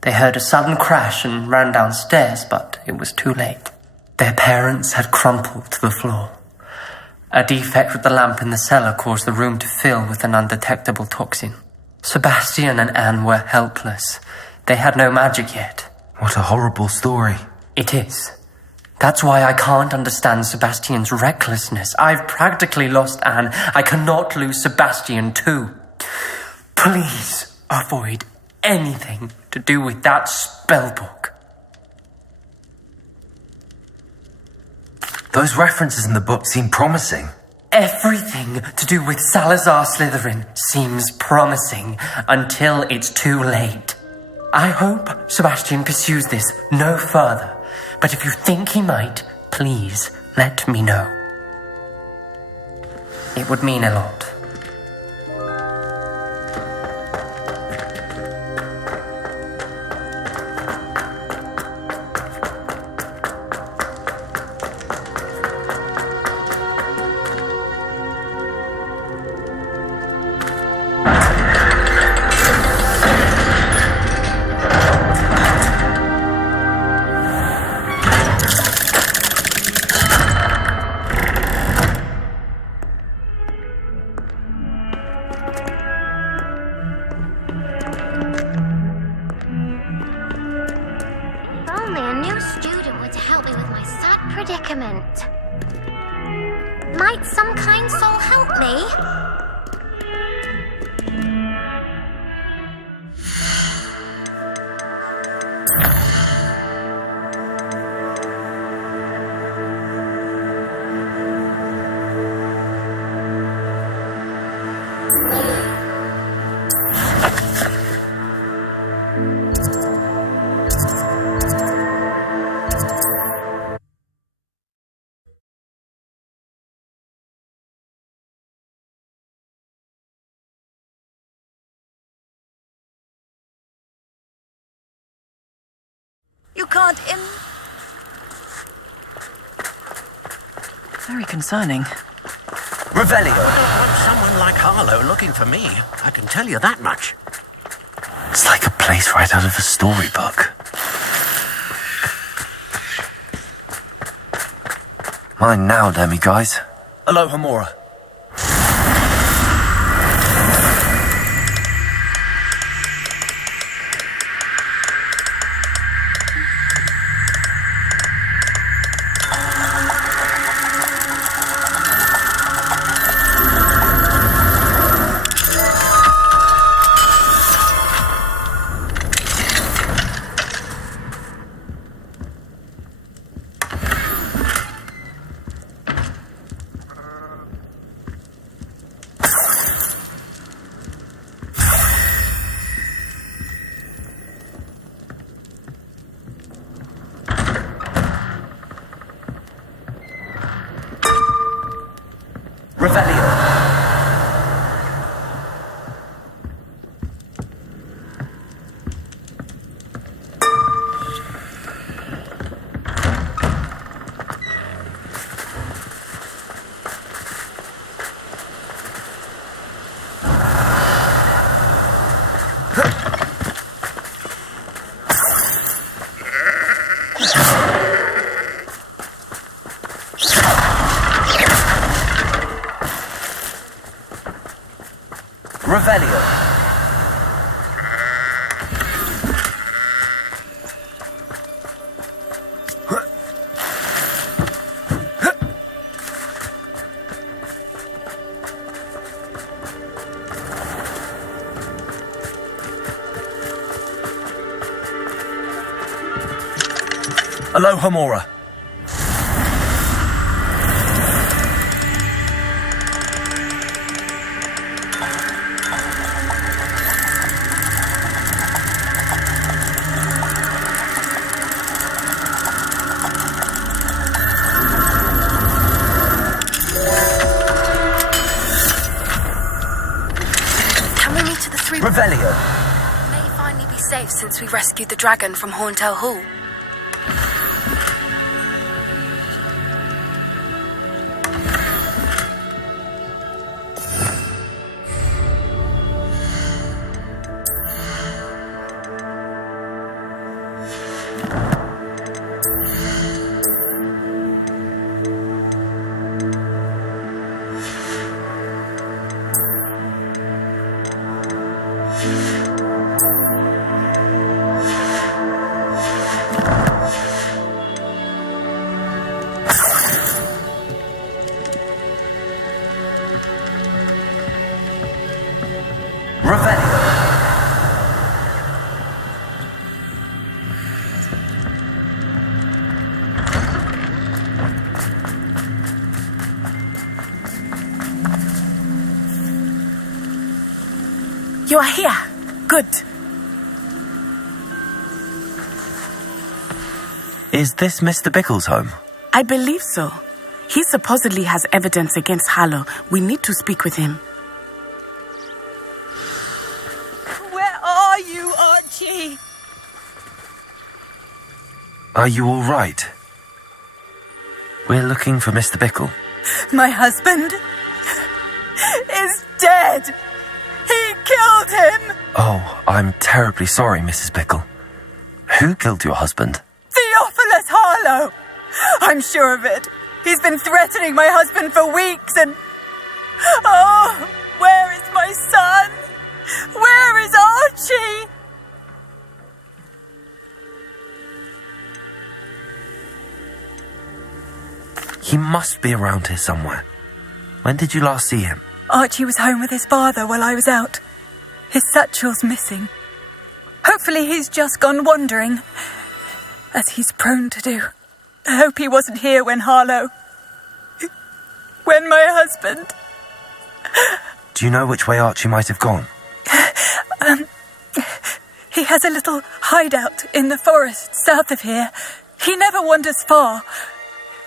They heard a sudden crash and ran downstairs, but it was too late. Their parents had crumpled to the floor. A defect with the lamp in the cellar caused the room to fill with an undetectable toxin. Sebastian and Anne were helpless. They had no magic yet. What a horrible story. It is. That's why I can't understand Sebastian's recklessness. I've practically lost Anne. I cannot lose Sebastian too. Please avoid anything to do with that spellbook. Those references in the book seem promising. Everything to do with Salazar Slytherin seems promising until it's too late. I hope Sebastian pursues this no further, but if you think he might, please let me know. It would mean a lot. Might some kind soul help me? You can't Very concerning. Revelio. I don't want someone like Harlow looking for me. I can tell you that much. It's like a place right out of a storybook. Mine now, Demi guys. Aloha Mora. Revelio. Aloha Mora. Revelio. May finally be safe since we rescued the dragon from Horntail Hall. You are here. Good. Is this Mr. Bickle's home? I believe so. He supposedly has evidence against Harlow. We need to speak with him. Where are you, Archie? Are you all right? We're looking for Mr. Bickle. My husband is dead. He killed him. Oh, I'm terribly sorry, Mrs. Bickle. Who killed your husband? Theophilus Harlow. I'm sure of it. He's been threatening my husband for weeks and... Oh, where is my son? Where is Archie? He must be around here somewhere. When did you last see him? Archie was home with his father while I was out. His satchel's missing. Hopefully he's just gone wandering, as he's prone to do. I hope he wasn't here when Harlow... when my husband... Do you know which way Archie might have gone? He has a little hideout in the forest south of here. He never wanders far.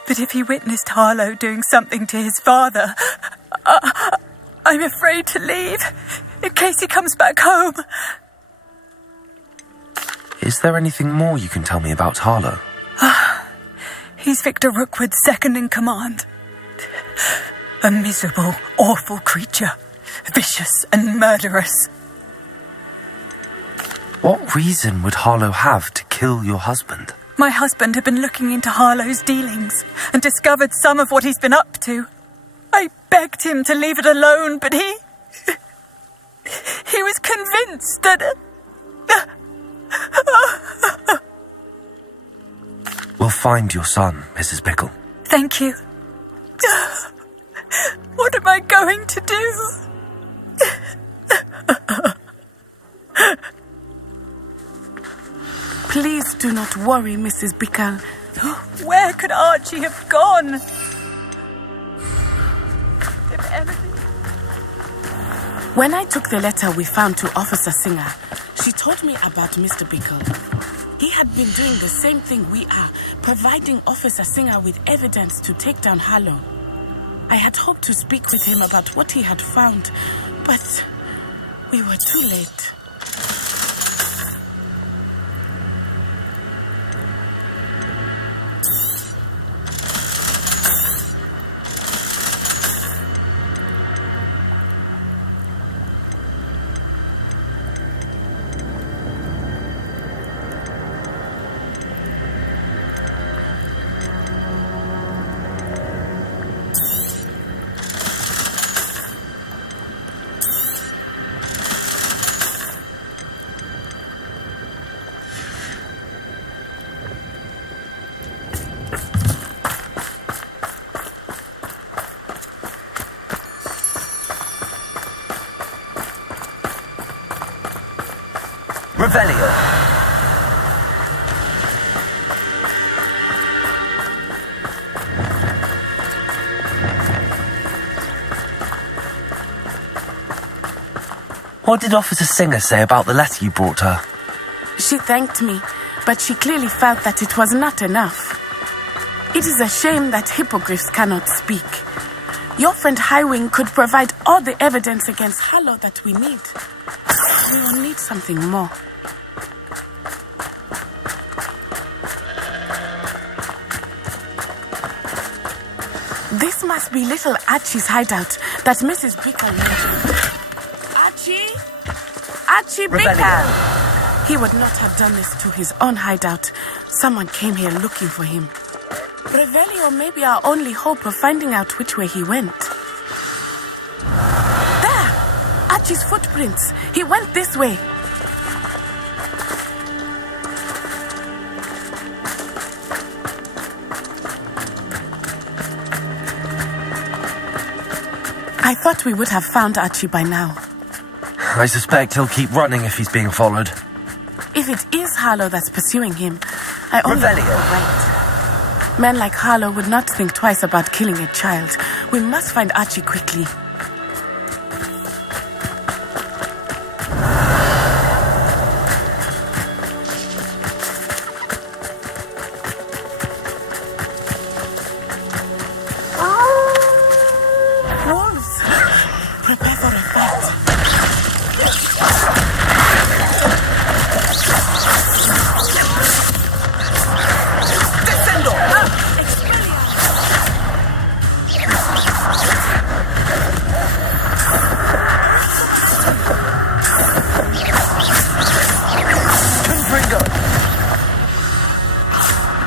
But if he witnessed Harlow doing something to his father, I'm afraid to leave, in case he comes back home. Is there anything more you can tell me about Harlow? He's Victor Rookwood's second in command. A miserable, awful creature. Vicious and murderous. What reason would Harlow have to kill your husband? My husband had been looking into Harlow's dealings and discovered some of what he's been up to. I begged him to leave it alone, but he was convinced that... We'll find your son, Mrs. Pickle. Thank you. What am I going to do? Please do not worry, Mrs. Pickle. Where could Archie have gone? If anything... When I took the letter we found to Officer Singer, she told me about Mr. Pickle. He had been doing the same thing we are, providing Officer Singer with evidence to take down Harlow. I had hoped to speak with him about what he had found, but we were too late. Revelio. What did Officer Singer say about the letter you brought her? She thanked me, but she clearly felt that it was not enough. It is a shame that hippogriffs cannot speak. Your friend Highwing could provide all the evidence against Harlow that we need. We will need something more. This must be little Archie's hideout that Mrs. Bickle mentioned. Archie? Archie Bickle! He would not have done this to his own hideout. Someone came here looking for him. Revelio may be our only hope of finding out which way he went. There! Archie's footprints. He went this way. I thought we would have found Archie by now. I suspect he'll keep running if he's being followed. If it is Harlow that's pursuing him, I only hope you're right. Men like Harlow would not think twice about killing a child. We must find Archie quickly. Wolves! Prepare for a fight.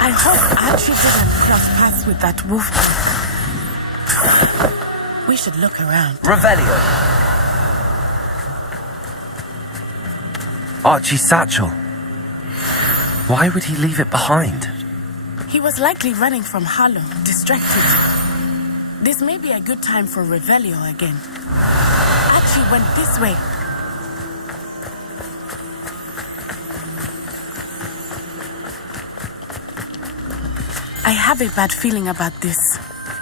I hope Archie didn't cross paths with that wolf. We should look around. Revelio. Archie's satchel. Why would he leave it behind? He was likely running from Harlow, distracted. This may be a good time for Revelio again. Archie went this way. I have a bad feeling about this.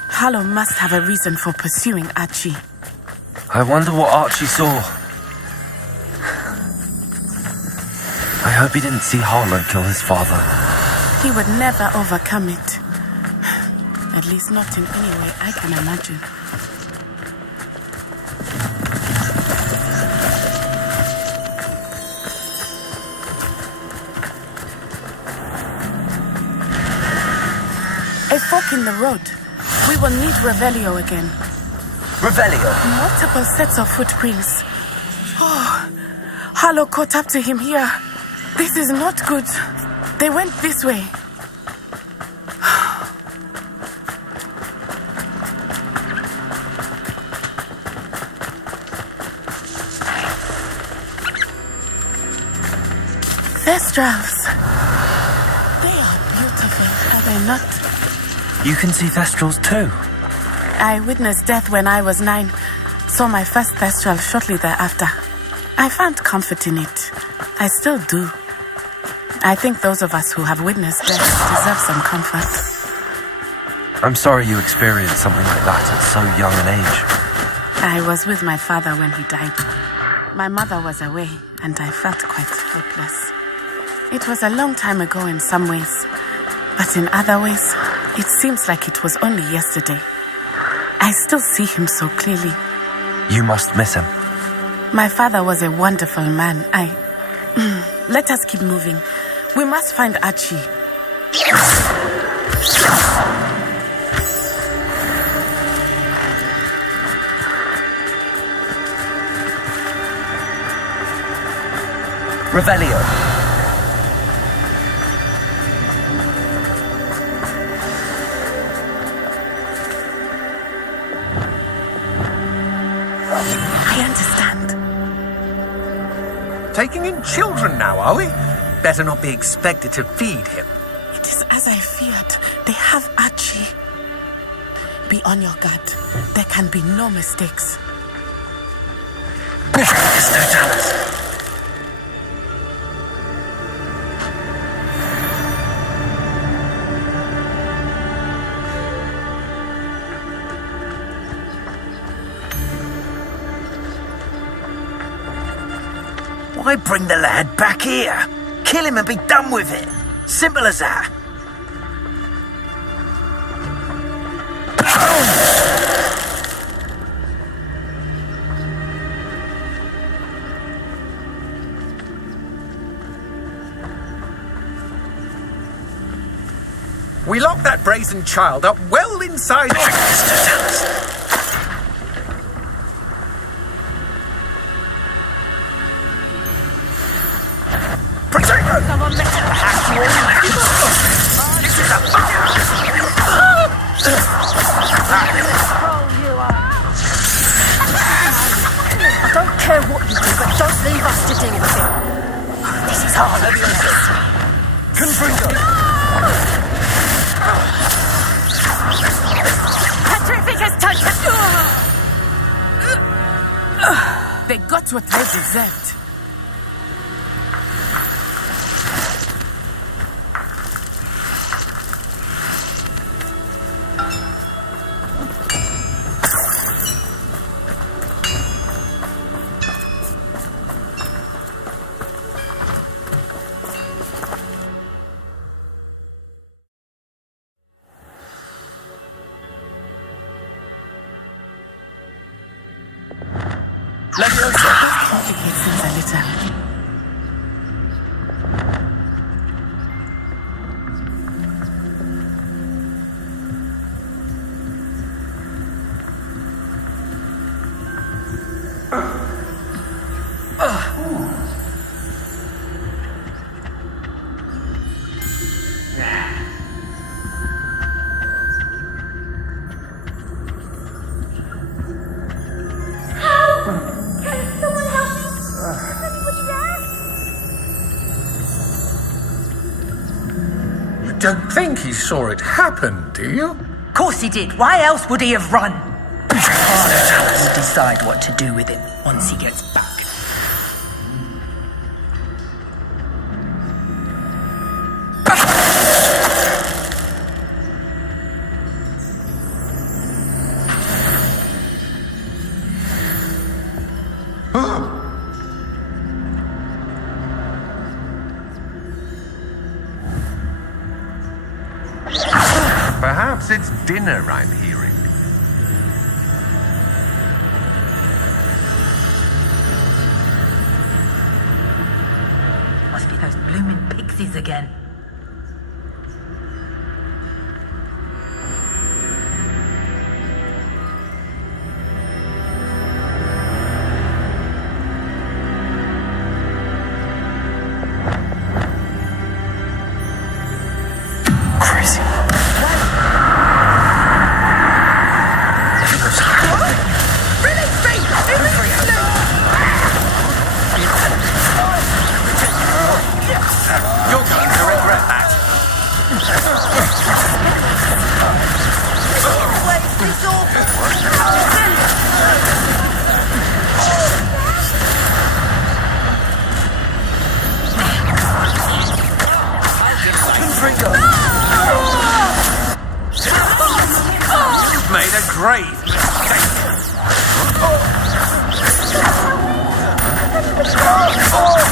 Harlow must have a reason for pursuing Archie. I wonder what Archie saw. I hope he didn't see Harlow kill his father. He would never overcome it. At least not in any way I can imagine. fork in the road. We will need Revelio again. Revelio. Multiple sets of footprints. Oh, Harlow caught up to him here. This is not good. They went this way. Thestrals. They are beautiful, are they not? You can see Thestrals too. I witnessed death when I was 9. Saw my first Thestral shortly thereafter. I found comfort in it. I still do. I think those of us who have witnessed death deserve some comfort. I'm sorry you experienced something like that at so young an age. I was with my father when he died. My mother was away, and I felt quite helpless. It was a long time ago in some ways, but in other ways, it seems like it was only yesterday. I still see him so clearly. You must miss him. My father was a wonderful man. Let us keep moving. We must find Archie. Revelio. I understand. Taking in children now, are we? Better not be expected to feed him. It is as I feared. They have Archie. Be on your guard. There can be no mistakes. Why bring the lad back here? Kill him and be done with it. Simple as that. We locked that brazen child up well inside. Someone met him. I don't care what you do, but don't leave us to deal with it. This is hard. Confringo. Petrificus touched. They got what they deserved. Complicates things a little. Don't think he saw it happen, do you? Of course he did. Why else would he have run? We'll decide what to do with him once he gets back. Perhaps it's dinner I'm hearing. Must be those blooming pixies again.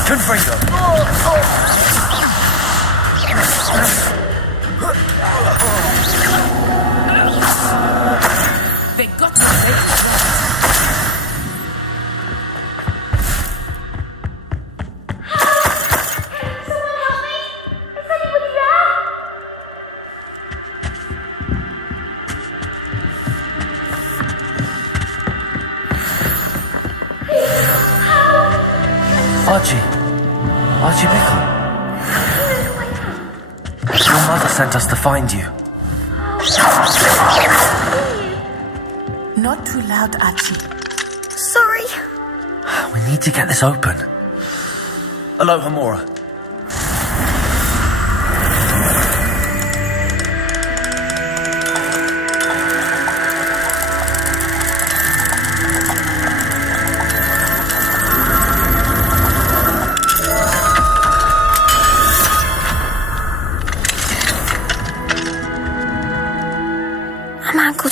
Confringo! They got the ladies right. Archie Bickle. Your mother sent us to find you. Not too loud, Archie. Sorry. We need to get this open. Aloha, Mora.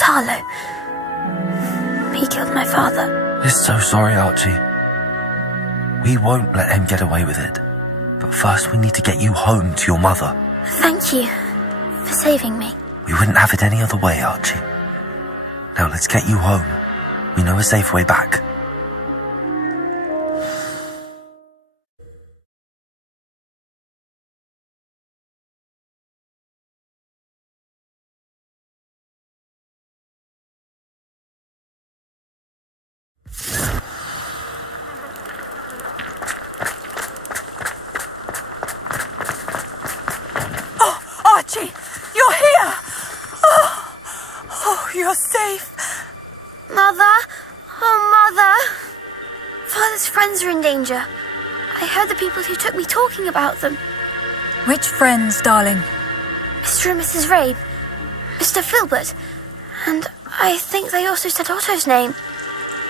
Harlow. He killed my father. We're so sorry, Archie. We won't let him get away with it. But first we need to get you home to your mother. Thank you for saving me. We wouldn't have it any other way, Archie. Now let's get you home. We know a safe way back. Archie, you're here! Oh, you're safe. Mother? Oh, Mother. Father's friends are in danger. I heard the people who took me talking about them. Which friends, darling? Mr. and Mrs. Rabe, Mr. Filbert, and I think they also said Otto's name.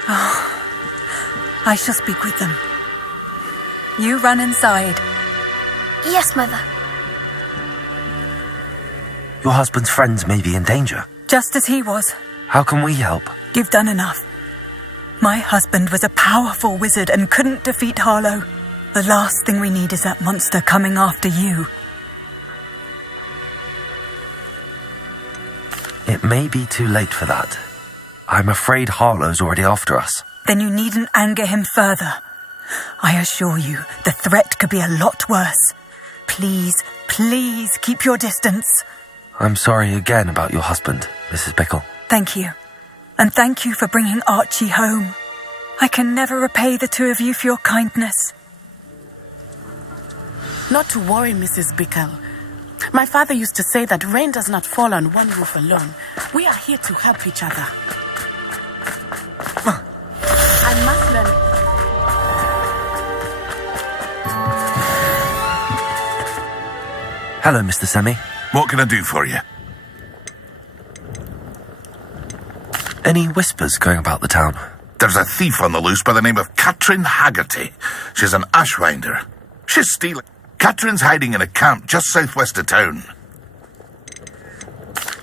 Oh, I shall speak with them. You run inside. Yes, Mother. Your husband's friends may be in danger. Just as he was. How can we help? You've done enough. My husband was a powerful wizard and couldn't defeat Harlow. The last thing we need is that monster coming after you. It may be too late for that. I'm afraid Harlow's already after us. Then you needn't anger him further. I assure you, the threat could be a lot worse. Please, please keep your distance. I'm sorry again about your husband, Mrs. Bickle. Thank you. And thank you for bringing Archie home. I can never repay the two of you for your kindness. Not to worry, Mrs. Bickle. My father used to say that rain does not fall on one roof alone. We are here to help each other. I must learn. Hello, Mr. Semi. What can I do for you? Any whispers going about the town? There's a thief on the loose by the name of Katrin Haggerty. She's an ashwinder. She's stealing. Katrin's hiding in a camp just southwest of town.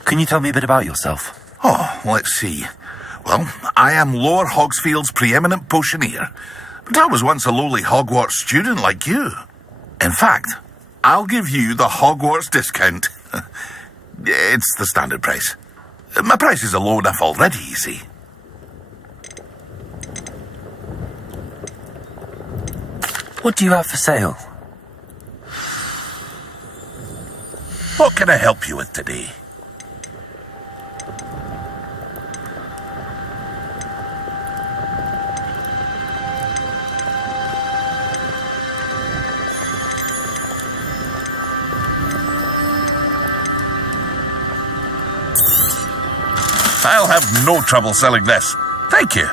Can you tell me a bit about yourself? Oh, let's see. Well, I am Lower Hogsfield's preeminent potioneer, but I was once a lowly Hogwarts student like you. In fact, I'll give you the Hogwarts discount. It's the standard price. My prices are low enough already, you see. What do you have for sale? What can I help you with today? I'll have no trouble selling this. Thank you.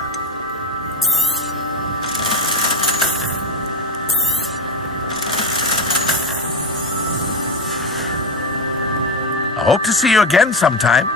I hope to see you again sometime.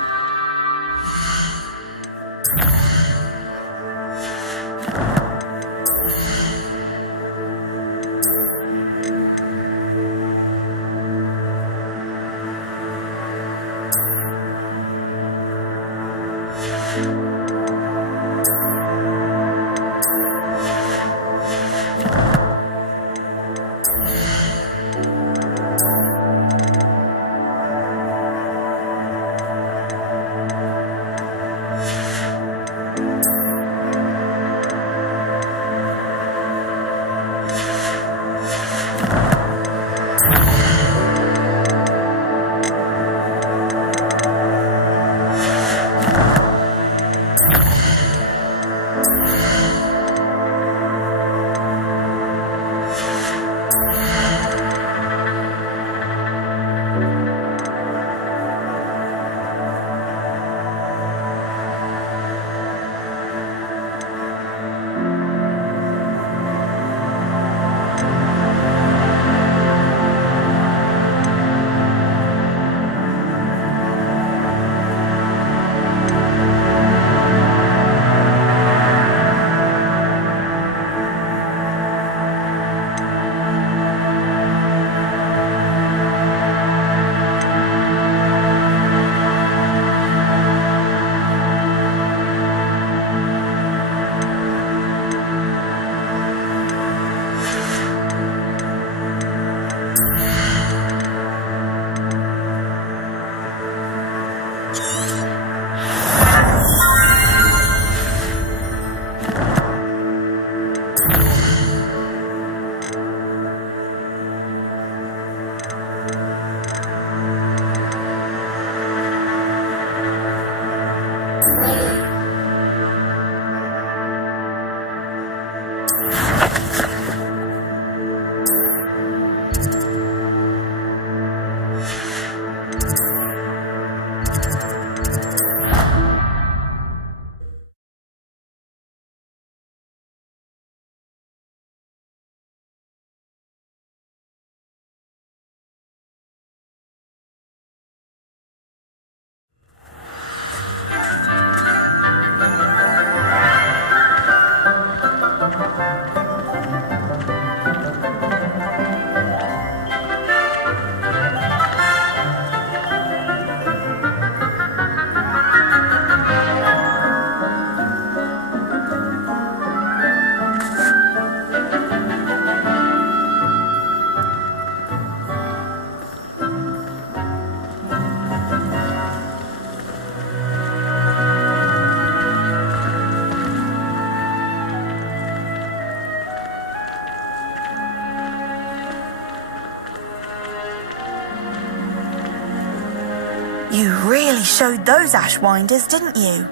You really showed those ash winders, didn't you?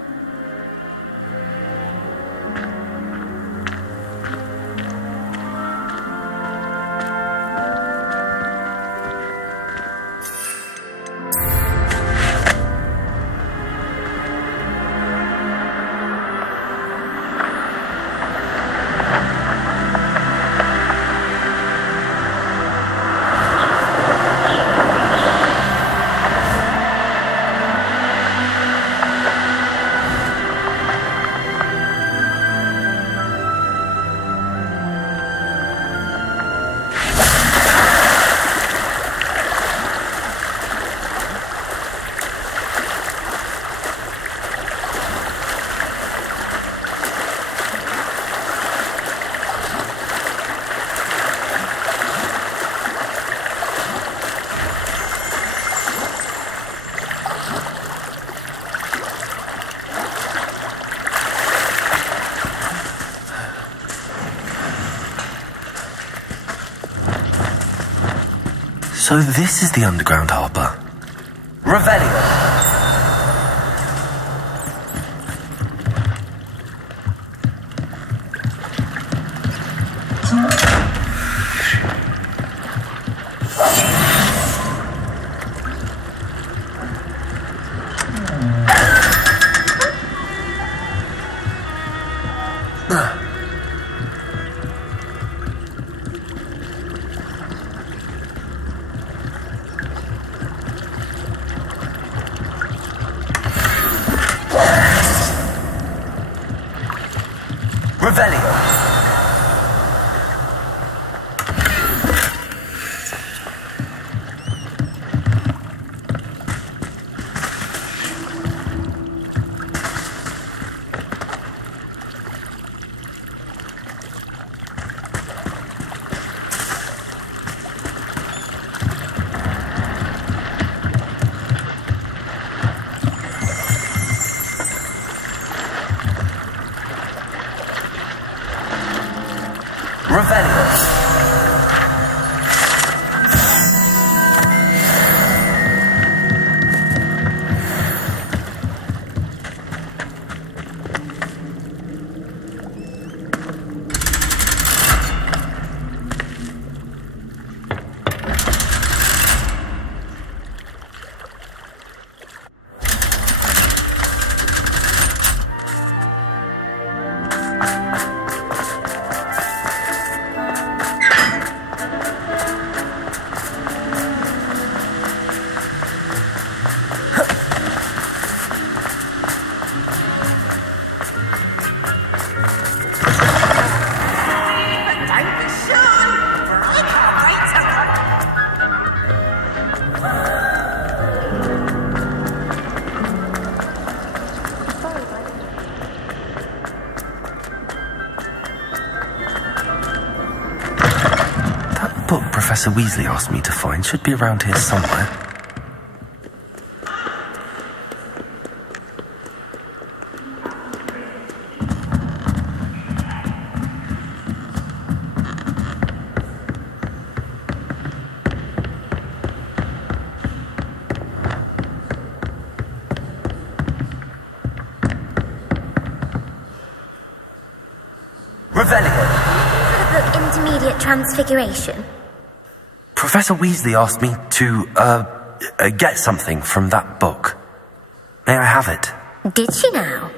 So this is the underground harbour. Revelio. Professor Weasley asked me to find should be around here somewhere. Revelio. intermediate transfiguration? Professor Weasley asked me to, get something from that book. May I have it? Did she now?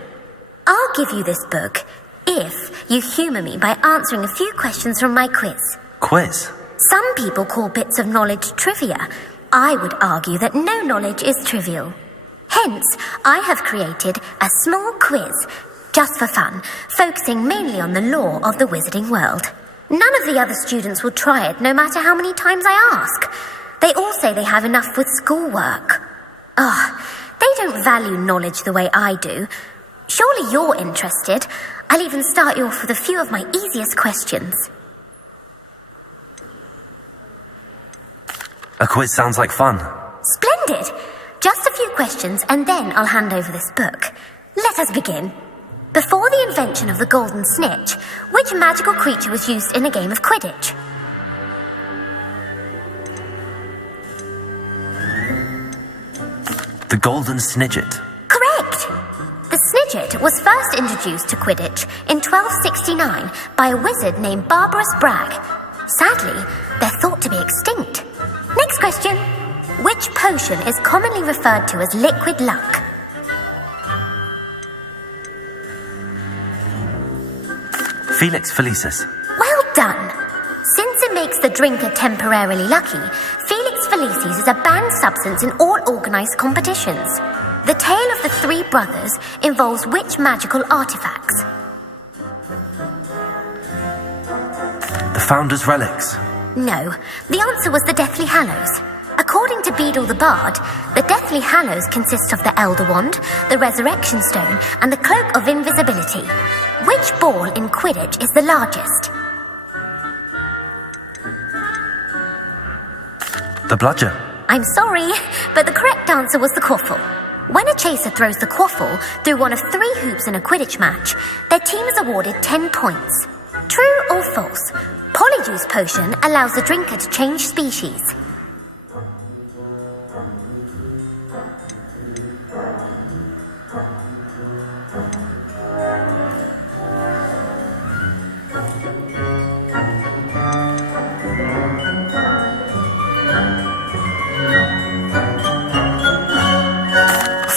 I'll give you this book if you humour me by answering a few questions from my quiz. Quiz? Some people call bits of knowledge trivia. I would argue that no knowledge is trivial. Hence, I have created a small quiz, just for fun, focusing mainly on the lore of the wizarding world. None of the other students will try it, no matter how many times I ask. They all say they have enough with schoolwork. They don't value knowledge the way I do. Surely you're interested. I'll even start you off with a few of my easiest questions. A quiz sounds like fun. Splendid! Just a few questions and then I'll hand over this book. Let us begin. Before the invention of the golden snitch, which magical creature was used in a game of Quidditch? The golden snidget. Correct! The snidget was first introduced to Quidditch in 1269 by a wizard named Barbarous Bragg. Sadly, they're thought to be extinct. Next question. Which potion is commonly referred to as liquid luck? Felix Felicis. Well done! Since it makes the drinker temporarily lucky, Felix Felicis is a banned substance in all organised competitions. The tale of the three brothers involves which magical artifacts? The Founder's Relics. No, the answer was the Deathly Hallows. According to Beadle the Bard, the Deathly Hallows consist of the Elder Wand, the Resurrection Stone, and the Cloak of Invisibility. Which ball in Quidditch is the largest? The Bludger. I'm sorry, but the correct answer was the Quaffle. When a chaser throws the Quaffle through one of 3 hoops in a Quidditch match, their team is awarded 10 points. True or false? Polyjuice Potion allows the drinker to change species.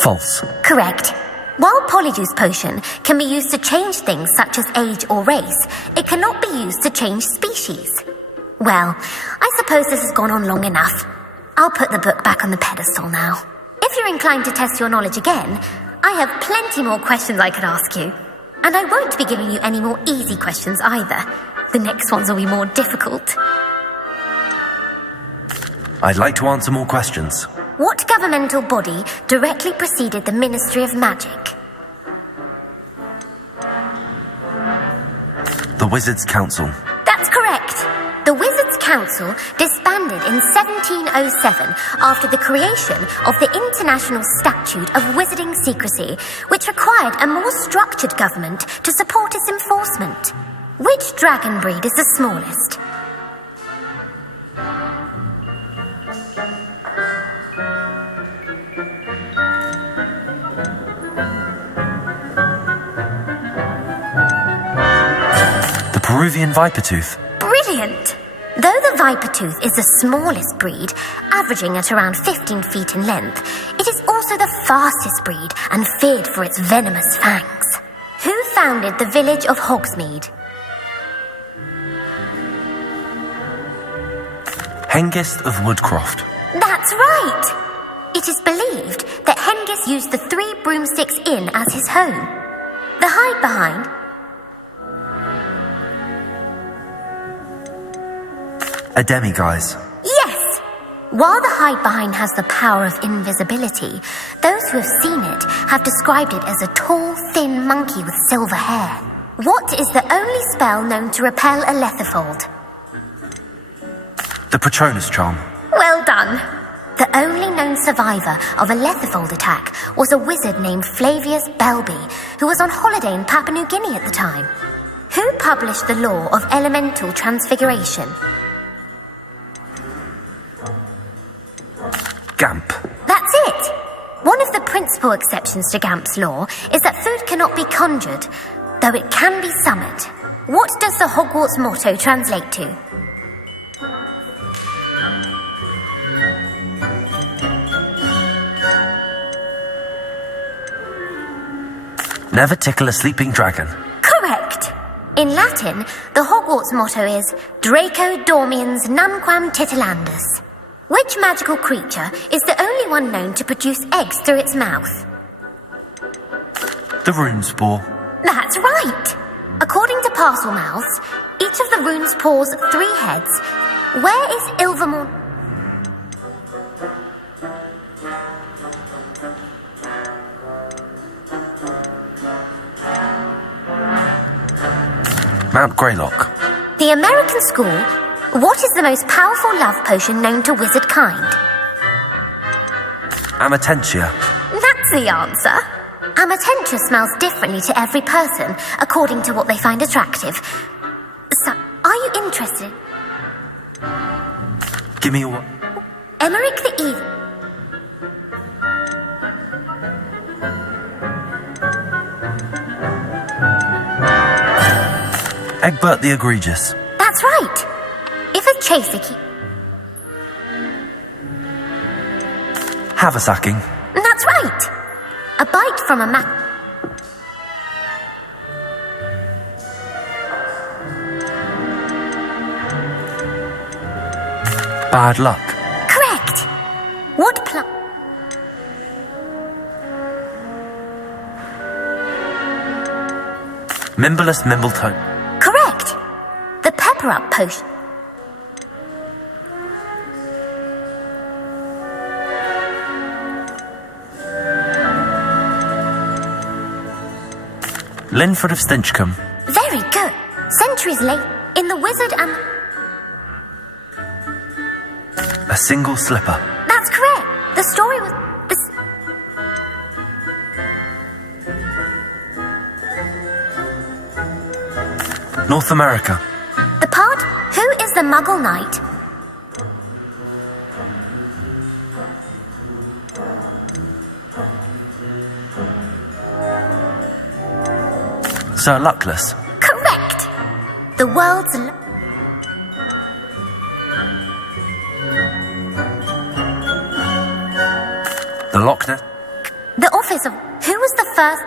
False. Correct. While Polyjuice Potion can be used to change things such as age or race, it cannot be used to change species. Well, I suppose this has gone on long enough. I'll put the book back on the pedestal now. If you're inclined to test your knowledge again, I have plenty more questions I could ask you. And I won't be giving you any more easy questions either. The next ones will be more difficult. I'd like to answer more questions. What governmental body directly preceded the Ministry of Magic? The Wizards' Council. That's correct. The Wizards' Council disbanded in 1707 after the creation of the International Statute of Wizarding Secrecy, which required a more structured government to support its enforcement. Which dragon breed is the smallest? Peruvian Vipertooth. Brilliant! Though the Vipertooth is the smallest breed, averaging at around 15 feet in length, it is also the fastest breed and feared for its venomous fangs. Who founded the village of Hogsmeade? Hengist of Woodcroft. That's right! It is believed that Hengist used the 3 Broomsticks Inn as his home. The hide behind. A demiguise. Yes! While the hide behind has the power of invisibility, those who have seen it have described it as a tall, thin monkey with silver hair. What is the only spell known to repel a Letherfold? The Patronus Charm. Well done! The only known survivor of a Letherfold attack was a wizard named Flavius Belby, who was on holiday in Papua New Guinea at the time. Who published the law of elemental transfiguration? Gamp. That's it! One of the principal exceptions to Gamp's law is that food cannot be conjured, though it can be summoned. what does the Hogwarts motto translate to? Never tickle a sleeping dragon. Correct. In Latin, the Hogwarts motto is Draco Dormiens Nunquam Titilandus. Which magical creature is the only one known to produce eggs through its mouth? The rune spore. That's right. According to Parselmouths, each of the rune spores 3 heads. Where is Ilvermorny? Mount Greylock. The American school. What is the most powerful love potion known to wizard kind? Amatentia. That's the answer. Amatentia smells differently to every person, according to what they find attractive. So, are you interested? Give me your... Emmerich the Evil. Egbert the Egregious. That's right. If a chaser keep... Haversacking. That's right. A bite from a man. Bad luck. Correct. What plant? Mimbleless Mimbletoe. Correct. The pepper up potion. Linford of Stinchcombe. Very good. Centuries late, in the wizard and... A single slipper. That's correct. The story was... North America. The part? Who is the Muggle Knight? Sir Luckless. Correct. The world's... The Loch Ness. The office of... Who was the first...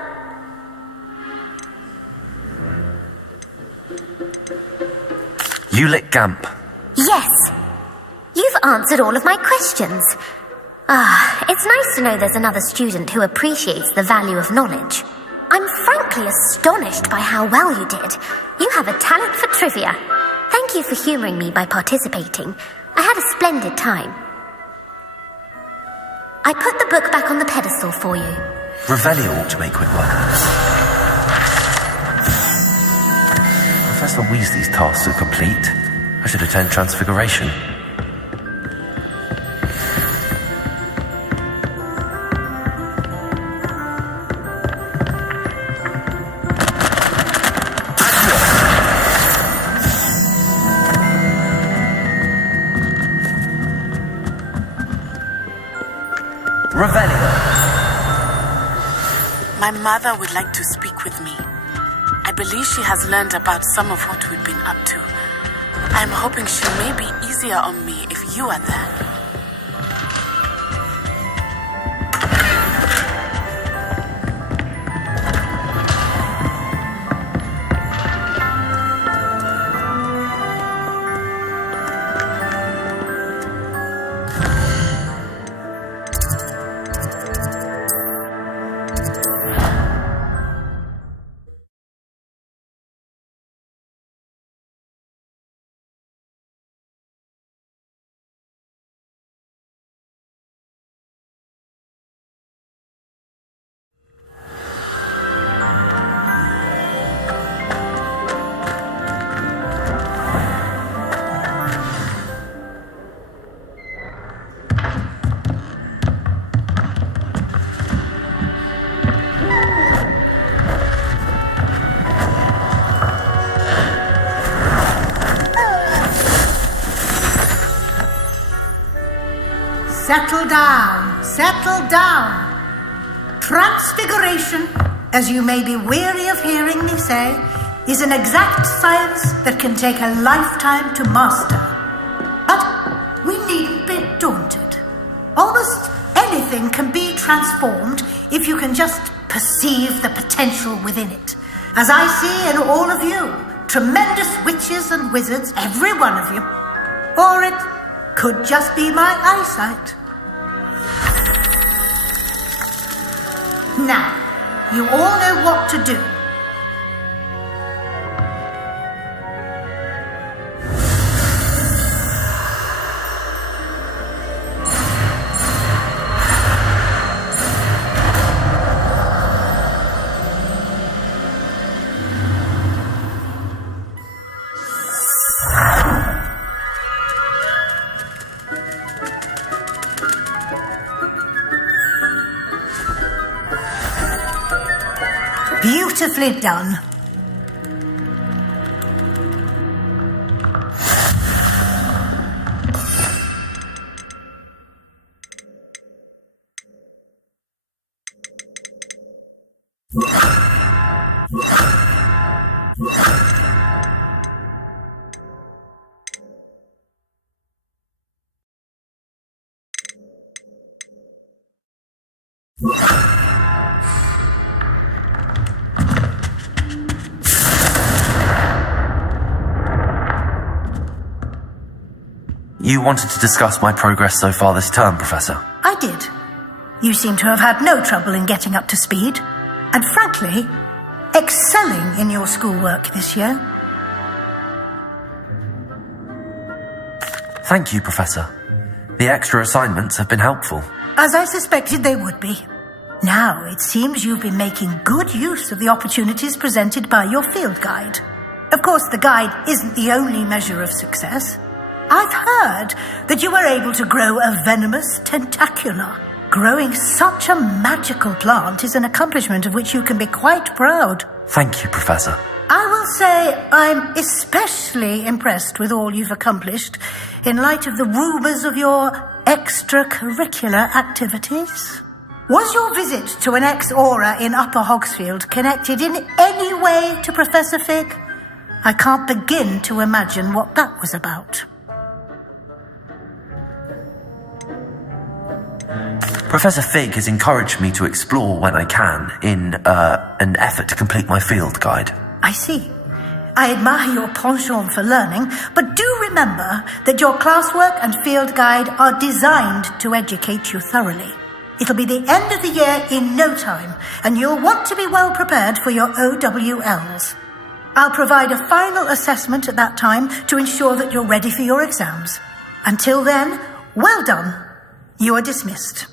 Ulick Gamp. Yes. You've answered all of my questions. It's nice to know there's another student who appreciates the value of knowledge. I'm frankly astonished by how well you did. You have a talent for trivia. Thank you for humouring me by participating. I had a splendid time. I put the book back on the pedestal for you. Revelio ought to make quick work. Professor Weasley's tasks are complete. I should attend Transfiguration. My mother would like to speak with me. I believe she has learned about some of what we've been up to. I'm hoping she may be easier on me if you are there. Settle down, settle down. Transfiguration, as you may be weary of hearing me say, is an exact science that can take a lifetime to master. But we needn't be daunted. Almost anything can be transformed if you can just perceive the potential within it. As I see in all of you, tremendous witches and wizards, every one of you. Or it could just be my eyesight. Now, you all know what to do. Beautifully done. You wanted to discuss my progress so far this term, Professor? I did. You seem to have had no trouble in getting up to speed, and frankly, excelling in your schoolwork this year. Thank you, Professor. The extra assignments have been helpful. As I suspected they would be. Now, it seems you've been making good use of the opportunities presented by your field guide. Of course, the guide isn't the only measure of success. I've heard that you were able to grow a venomous tentacula. Growing such a magical plant is an accomplishment of which you can be quite proud. Thank you, Professor. I will say I'm especially impressed with all you've accomplished in light of the rumours of your extracurricular activities. Was your visit to an ex-aura in Upper Hogsfield connected in any way to Professor Fig? I can't begin to imagine what that was about. Professor Fig has encouraged me to explore when I can in an effort to complete my field guide. I see. I admire your penchant for learning, but do remember that your classwork and field guide are designed to educate you thoroughly. It'll be the end of the year in no time, and you'll want to be well prepared for your OWLs. I'll provide a final assessment at that time to ensure that you're ready for your exams. Until then, well done. You are dismissed.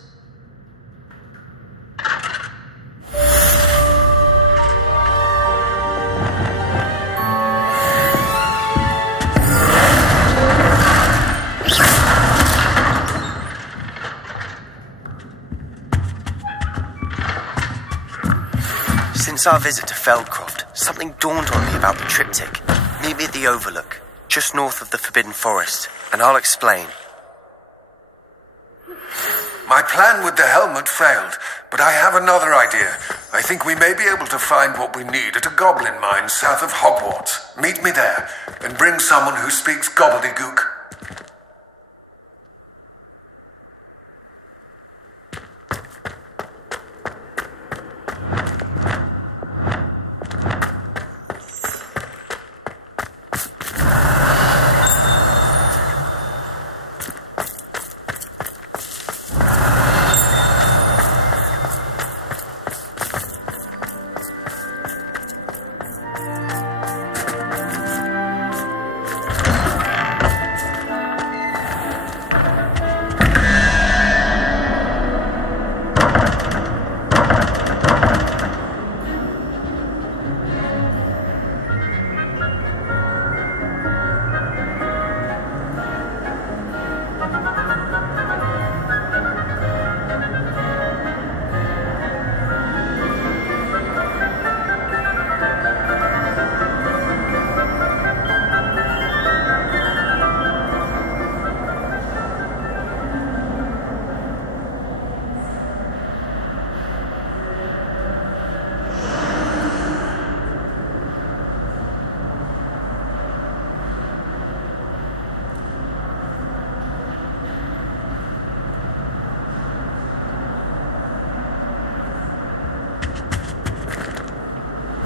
Since our visit to Feldcroft, something dawned on me about the triptych. Meet me at the Overlook, just north of the Forbidden Forest, and I'll explain. My plan with the helmet failed, but I have another idea. I think we may be able to find what we need at a goblin mine south of Hogwarts. Meet me there, and bring someone who speaks gobbledygook.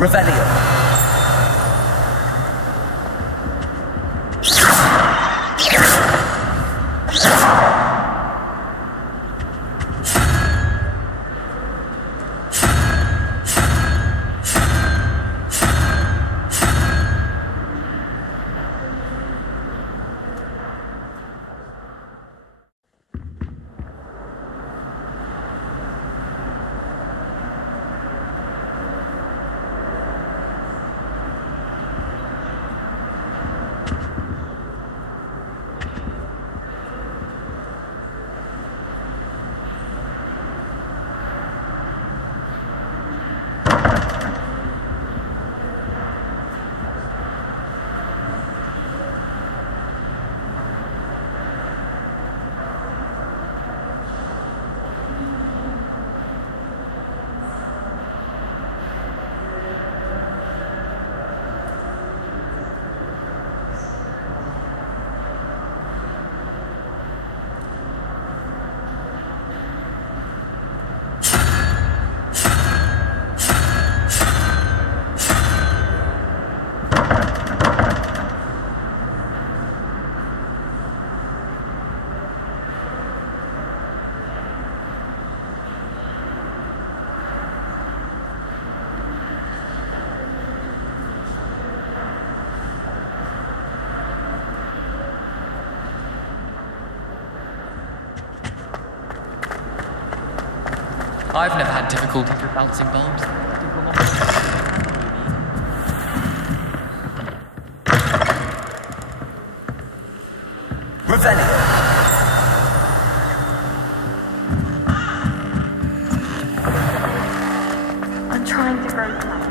Revelio. I've never had difficulty with bouncing bombs. Revelio. I'm trying to grow flat.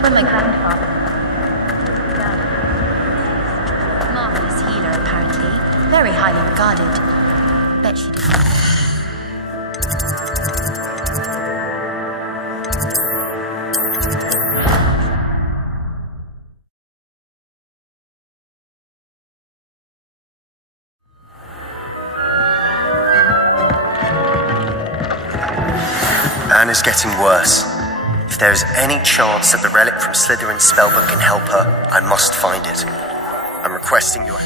From my grandfather. Marvelous healer, apparently. Very highly regarded. Bet she did. Anna's getting worse. If there is any chance that the relic from Slytherin's spellbook can help her, I must find it. I'm requesting your...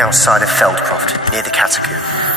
outside of Feldcroft, near the Catacomb.